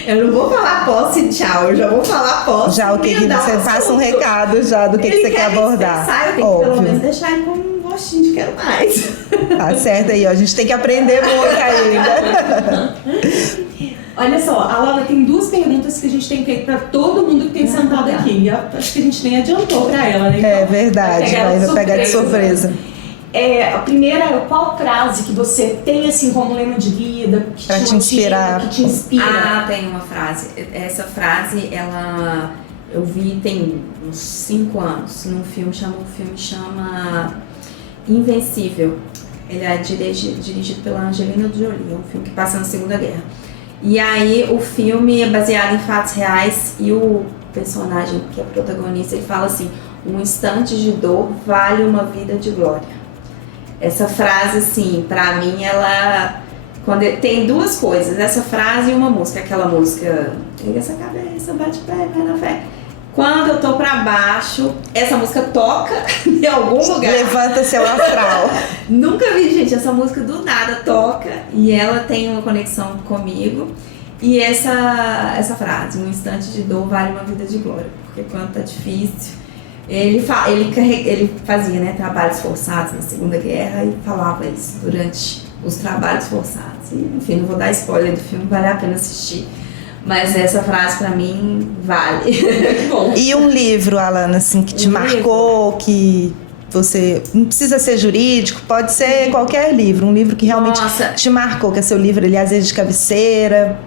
Eu não vou falar posso e tchau, eu já vou falar posso. Já o que você passa um recado já do que você quer abordar. Eu tenho que pelo menos deixar ele com um gostinho de quero mais. Tá certo aí, ó. A gente tem que aprender muito ainda. Olha só, a Alana tem 2 perguntas que a gente tem feito pra todo mundo que tem sentado aqui. E acho que a gente nem adiantou pra ela, né? Então, É verdade, vai pegar de surpresa. A primeira é qual frase que você tem assim como lema de vida, que pra te inspirar. Que te inspira? Ah, tem uma frase. Essa frase, eu vi tem uns 5 anos num filme, o filme chama Invencível. Ele é dirigido pela Angelina Jolie, é um filme que passa na Segunda Guerra. E aí o filme é baseado em fatos reais e o personagem que é protagonista, ele fala assim: um instante de dor vale uma vida de glória. Essa frase, assim, pra mim, ela... tem 2 coisas, essa frase e uma música. Aquela música, pega essa cabeça, bate pé, vai na fé. Quando eu tô pra baixo, essa música toca em algum lugar. Levanta seu astral. Nunca vi, gente, essa música do nada toca e ela tem uma conexão comigo. E essa frase, um instante de dor vale uma vida de glória. Porque quando tá difícil... Ele fazia, né, trabalhos forçados na Segunda Guerra e falava isso durante os trabalhos forçados. E, enfim, não vou dar spoiler do filme, vale a pena assistir. Mas essa frase pra mim vale. Muito bom. E um livro, Alana, assim, que te marcou, que você... Não precisa ser jurídico, pode ser qualquer livro. Um livro que realmente te marcou, que é seu livro, ele às vezes de cabeceira.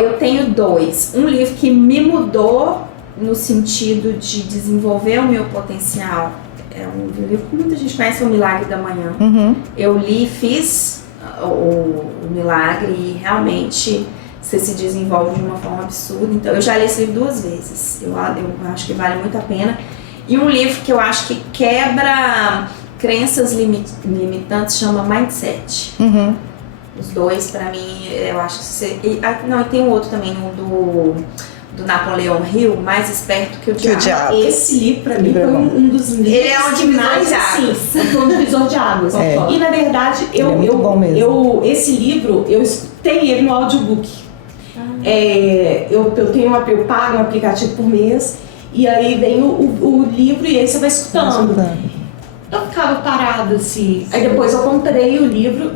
Eu tenho 2. Um livro que me mudou no sentido de desenvolver o meu potencial. É um livro que muita gente conhece, O Milagre da Manhã. Uhum. Eu li, fiz o milagre e realmente você se desenvolve de uma forma absurda. Então, eu já li esse livro 2 vezes. Eu acho que vale muito a pena. E um livro que eu acho que quebra crenças limitantes chama Mindset. Uhum. Os 2, pra mim, eu acho que você... E tem um outro também, do Napoleão Hill, Mais Esperto que o Diabo. Esse livro, pra mim, foi um dos livros. Ele é um divisor de águas. Foi um divisor de águas. E, na verdade, esse livro, eu escutei ele no audiobook. Eu pago um aplicativo por mês, e aí vem o livro e aí você vai escutando. Eu ficava parada, assim. Aí depois eu comprei o livro.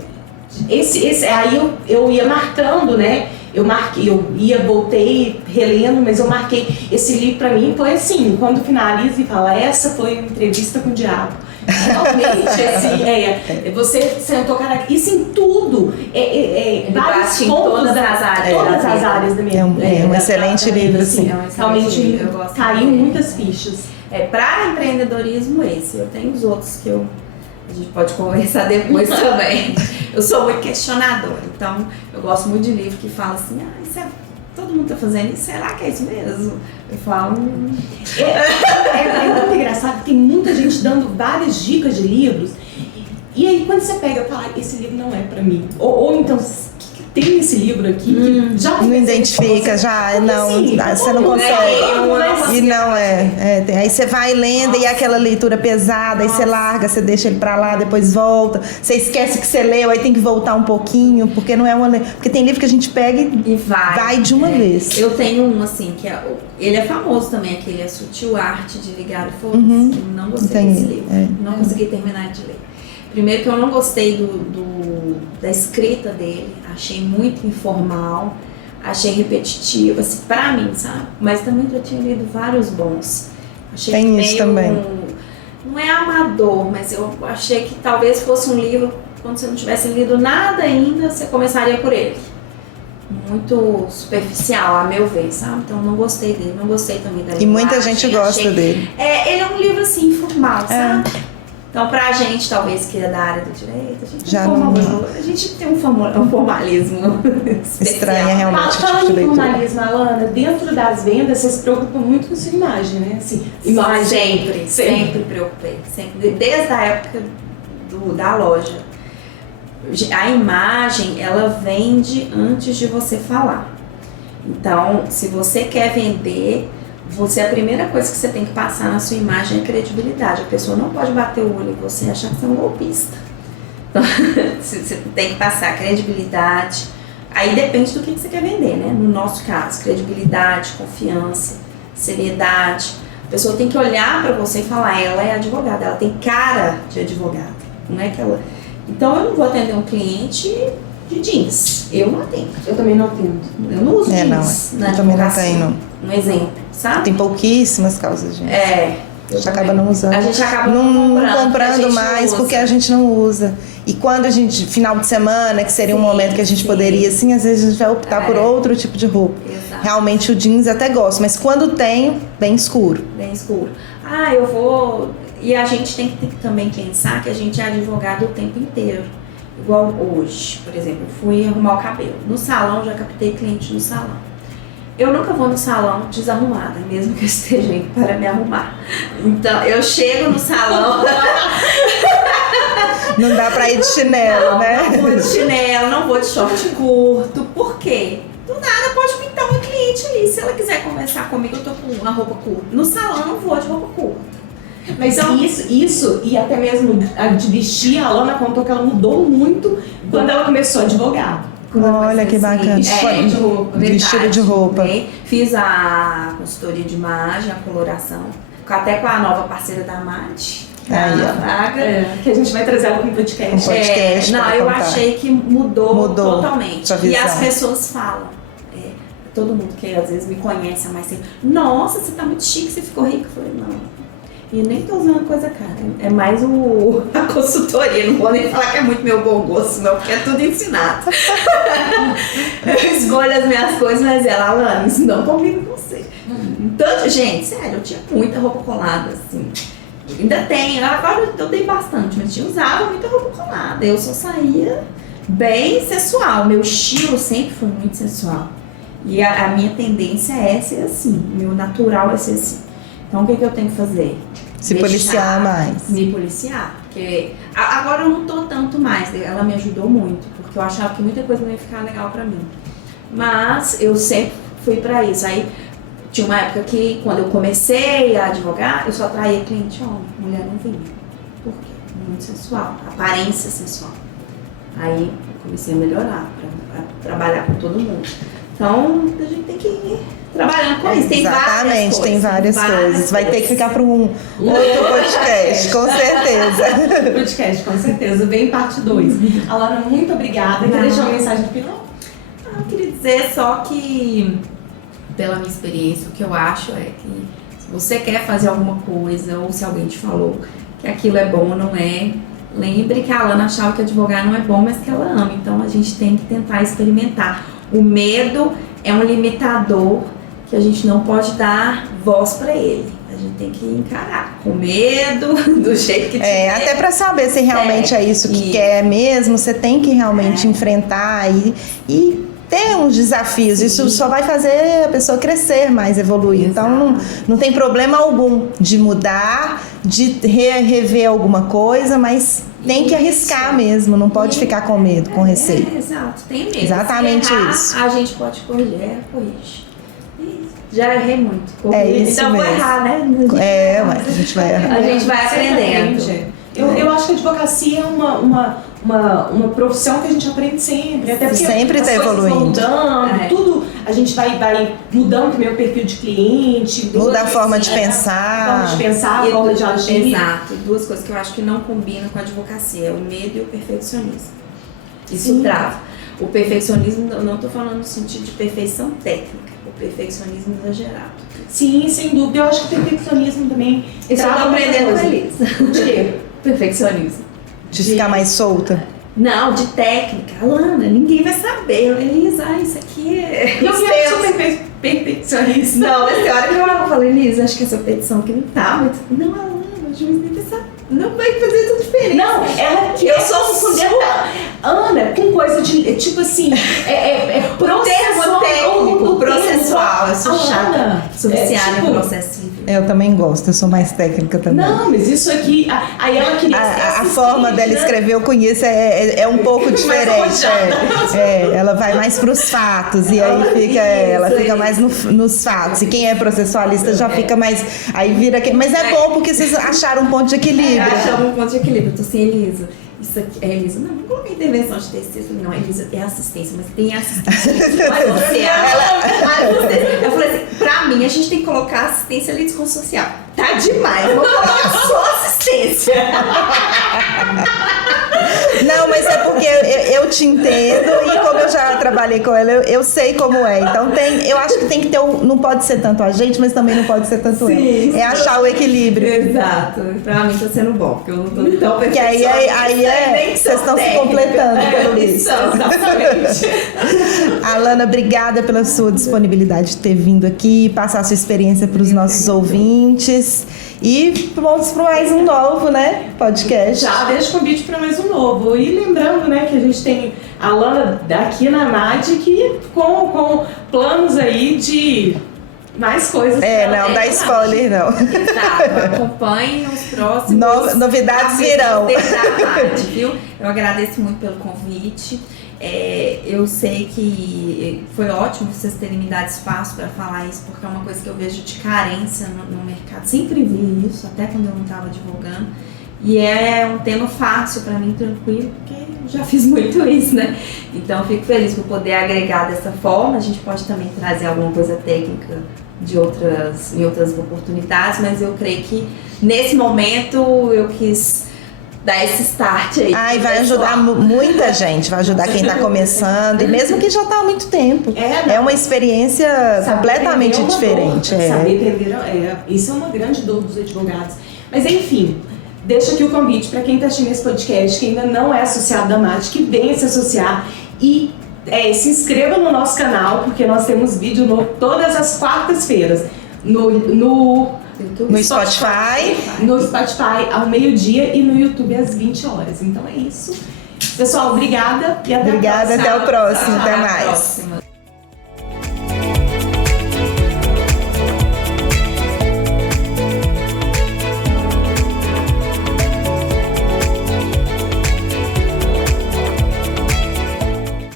Aí eu ia marcando, né? Voltei relendo, mas eu marquei. Esse livro pra mim foi assim, quando finaliza e fala, essa foi uma entrevista com o diabo. Realmente, assim, você sentou, cara, isso em tudo. Vários pontos todas as áreas da minha É um excelente livro, assim. Realmente caiu muitas fichas. Para empreendedorismo esse, eu tenho os outros que a gente pode conversar depois também. Eu sou muito questionadora, então eu gosto muito de livro que fala assim, todo mundo tá fazendo isso, será que é isso mesmo? Eu falo... É muito engraçado, tem muita gente dando várias dicas de livros, e aí quando você pega e fala, esse livro não é pra mim, ou então... Tem esse livro aqui que já não identifica, você não consegue. E não aí você vai lendo e é aquela leitura pesada, aí você larga, você deixa ele pra lá, depois volta, você esquece que você leu, aí tem que voltar um pouquinho, porque não é porque tem livro que a gente pega e vai de uma vez. Eu tenho um assim, ele é famoso também, aquele A Sutil Arte de Ligar o Foda-se. Não gostei desse livro, não consegui terminar de ler. Primeiro que eu não gostei da escrita dele, achei muito informal, achei repetitivo, assim, pra mim, sabe? Mas também já tinha lido vários bons. Achei tem isso também. Não é amador, mas eu achei que talvez fosse um livro, quando você não tivesse lido nada ainda, você começaria por ele. Muito superficial, a meu ver, sabe? Então não gostei dele, não gostei também da linguagem. E muita gente gosta dele. Ele é um livro assim, informal, sabe? Então, pra gente, talvez, que é da área do direito, a gente tem um formalismo estranha realmente. Falando em formalismo, Alana, dentro das vendas, você se preocupa muito com sua imagem, né? Assim, imagem, sempre preocupei. Sempre, desde a época da loja. A imagem, ela vende antes de você falar. Então, se você quer vender... a primeira coisa que você tem que passar na sua imagem é credibilidade. A pessoa não pode bater o olho em você e achar que você é um golpista. Então, você tem que passar credibilidade. Aí depende do que você quer vender, né? No nosso caso, credibilidade, confiança, seriedade. A pessoa tem que olhar pra você e falar, ela é advogada, ela tem cara de advogada. Não é que ela... Então eu não vou atender um cliente de jeans. Eu não atendo. Eu também não atendo. Eu não uso jeans. Eu também não tenho. Um exemplo, sabe? Tem pouquíssimas calças jeans. A gente acaba não usando. A gente acaba não comprando comprando mais porque a gente não usa. E quando a gente, final de semana, que seria um momento que a gente poderia, assim, às vezes a gente vai optar por outro tipo de roupa. Exato. Realmente o jeans até gosto, mas quando tenho, bem escuro. Bem escuro. Eu vou... E a gente tem que também pensar que a gente é advogado o tempo inteiro. Igual hoje, por exemplo, eu fui arrumar o cabelo. No salão, já captei cliente no salão. Eu nunca vou no salão desarrumada, mesmo que eu esteja indo para me arrumar. Então, eu chego no salão... Não dá pra ir de chinelo, né? Não vou de chinelo, não vou de short curto. Por quê? Do nada pode pintar uma cliente ali. Se ela quiser conversar comigo, eu tô com uma roupa curta. No salão, eu não vou de roupa curta. Mas então, isso, e até mesmo a de vestir, a Alana contou que ela mudou muito quando ela começou a advogar. Olha que bacana. Vestido de roupa. Vestido de roupa. Né? Fiz a consultoria de imagem, a coloração. Até com a nova parceira da Mate. Que a gente vai trazer ela no podcast. Eu achei que mudou totalmente. E as pessoas falam. Todo mundo que às vezes me conhece há mais tempo. Nossa, você tá muito chique, você ficou rica. Eu falei, não. E eu nem tô usando coisa cara. É mais a consultoria. Não vou nem falar que é muito meu bom gosto, não, porque é tudo ensinado. Eu escolho as minhas coisas, mas Alana, isso não combina com você. Então, gente, sério, eu tinha muita roupa colada, assim. Ainda tenho, agora eu dei bastante, mas eu usava muita roupa colada. Eu só saía bem sensual. Meu estilo sempre foi muito sensual. E a minha tendência é ser assim. O meu natural é ser assim. Então, o que eu tenho que fazer? Se policiar mais. Me policiar. Porque agora eu não tô tanto mais. Ela me ajudou muito, porque eu achava que muita coisa não ia ficar legal pra mim. Mas eu sempre fui pra isso. Aí tinha uma época que, quando eu comecei a advogar, eu só atraía cliente homem. Mulher não vinha. Por quê? Muito sensual. Aparência sensual. Aí eu comecei a melhorar pra trabalhar com todo mundo. Então, a gente tem que ir trabalhando com isso. Exatamente, tem várias coisas. Vai ter que ficar para um outro podcast, com certeza. Podcast, com certeza. Vem parte 2. Alana, muito obrigada. Quer deixar uma mensagem final? Eu queria dizer só que, pela minha experiência, o que eu acho é que se você quer fazer alguma coisa, ou se alguém te falou que aquilo é bom ou não é, lembre que a Alana achava que advogar não é bom, mas que ela ama. Então, a gente tem que tentar experimentar. O medo é um limitador que a gente não pode dar voz para ele. A gente tem que encarar com medo, do jeito que tiver. Até para saber se realmente é isso que quer mesmo, você tem que realmente enfrentar e ter uns desafios. Sim. Isso só vai fazer a pessoa crescer mais, evoluir. Exato. Então não tem problema algum de mudar, de rever alguma coisa, mas tem que arriscar mesmo, não pode ficar com medo, com receio. Exato, tem medo. Exatamente se errar, isso. A gente pode corrigir, corrige. Já errei muito. Isso então mesmo. Vou errar, né? Mas a gente vai errar. A gente vai aprendendo. Eu acho que a advocacia é uma profissão que a gente aprende sempre. Até porque sempre está evoluindo. Mudando, tudo a gente vai mudando também o perfil de cliente. Muda a forma de pensar. A forma de pensar, a forma de agir. Exato. E duas coisas que eu acho que não combinam com a advocacia. É o medo e o perfeccionismo. Isso trava. O perfeccionismo, eu não estou falando no sentido de perfeição técnica. O perfeccionismo exagerado. Sim, sem dúvida. Eu acho que o perfeccionismo tambmo Isso eu tô aprendendo com a Elisa. De quê? Perfeccionismo. De ficar mais solta? Não, de técnica. Alana, ninguém vai saber. Elisa, isso aqui é... Eu sou perfeccionista. Não, mas tem hora que eu falo, Elisa, acho que essa petição aqui não tá muito... Não, Alana, o juiz nem vai saber. Não vai fazer tudo diferente. Não, ela que eu sou um Ana, com coisa de, tipo assim, processual. Técnico, processual. Eu sou chata. Sou viciada em processo civil. Eu também gosto, eu sou mais técnica também. Não, mas isso aqui, aí ela queria a forma dela escrever, eu conheço, é um pouco diferente. Ela vai mais pros fatos, e aí ela fica mais nos fatos. E quem é processualista já fica mais. Aí vira. Mas é bom porque vocês acharam um ponto de equilíbrio. Achamos um ponto de equilíbrio. Eu tô assim, Elisa. Isso aqui é Elisa. Não coloquei intervenção de TCC. Não, Elisa, é assistência, mas tem assistência. Mas você, eu falei assim, pra mim, a gente tem que colocar assistência litisconstitucional social. Tá demais, vou colocar só assistência. Não, mas é porque eu te entendo e como eu já trabalhei com ela, eu sei como é. Então eu acho que tem que ter não pode ser tanto a gente, mas também não pode ser tanto ela. É achar o equilíbrio. Exato. Pra mim tá sendo bom, porque eu não tô tão perfeição. Porque aí vocês estão se completando, pelo visto. Exatamente. Alana, obrigada pela sua disponibilidade de ter vindo aqui, passar a sua experiência para os nossos ouvintes. E vamos para mais um novo, né, podcast. Já deixo o convite para mais um novo. E lembrando, né, que a gente tem a Alana daqui na Magic com planos aí de mais coisas. Não dá spoiler, não. Exato, acompanhem os próximos. Novidades virão. Viu? Eu agradeço muito pelo convite. Eu sei que foi ótimo vocês terem me dado espaço para falar isso, porque é uma coisa que eu vejo de carência no mercado. Sempre vi isso, até quando eu não estava divulgando. E é um tema fácil para mim, tranquilo, porque eu já fiz muito isso, né? Então eu fico feliz por poder agregar dessa forma. A gente pode também trazer alguma coisa técnica em outras oportunidades, mas eu creio que nesse momento eu quis dar esse start aí. Vai ajudar muita gente, vai ajudar quem está começando e mesmo que já está há muito tempo. É uma experiência completamente diferente. Saber entender, isso é uma grande dor dos advogados. Mas enfim, deixo aqui o convite para quem está assistindo esse podcast, que ainda não é associado da Magic, que venha se associar e se inscreva no nosso canal, porque nós temos vídeo novo todas as quartas-feiras no Spotify. No Spotify ao meio-dia e no YouTube às 20 horas. Então é isso. Pessoal, obrigada e até a próxima. Até o próximo. Até mais.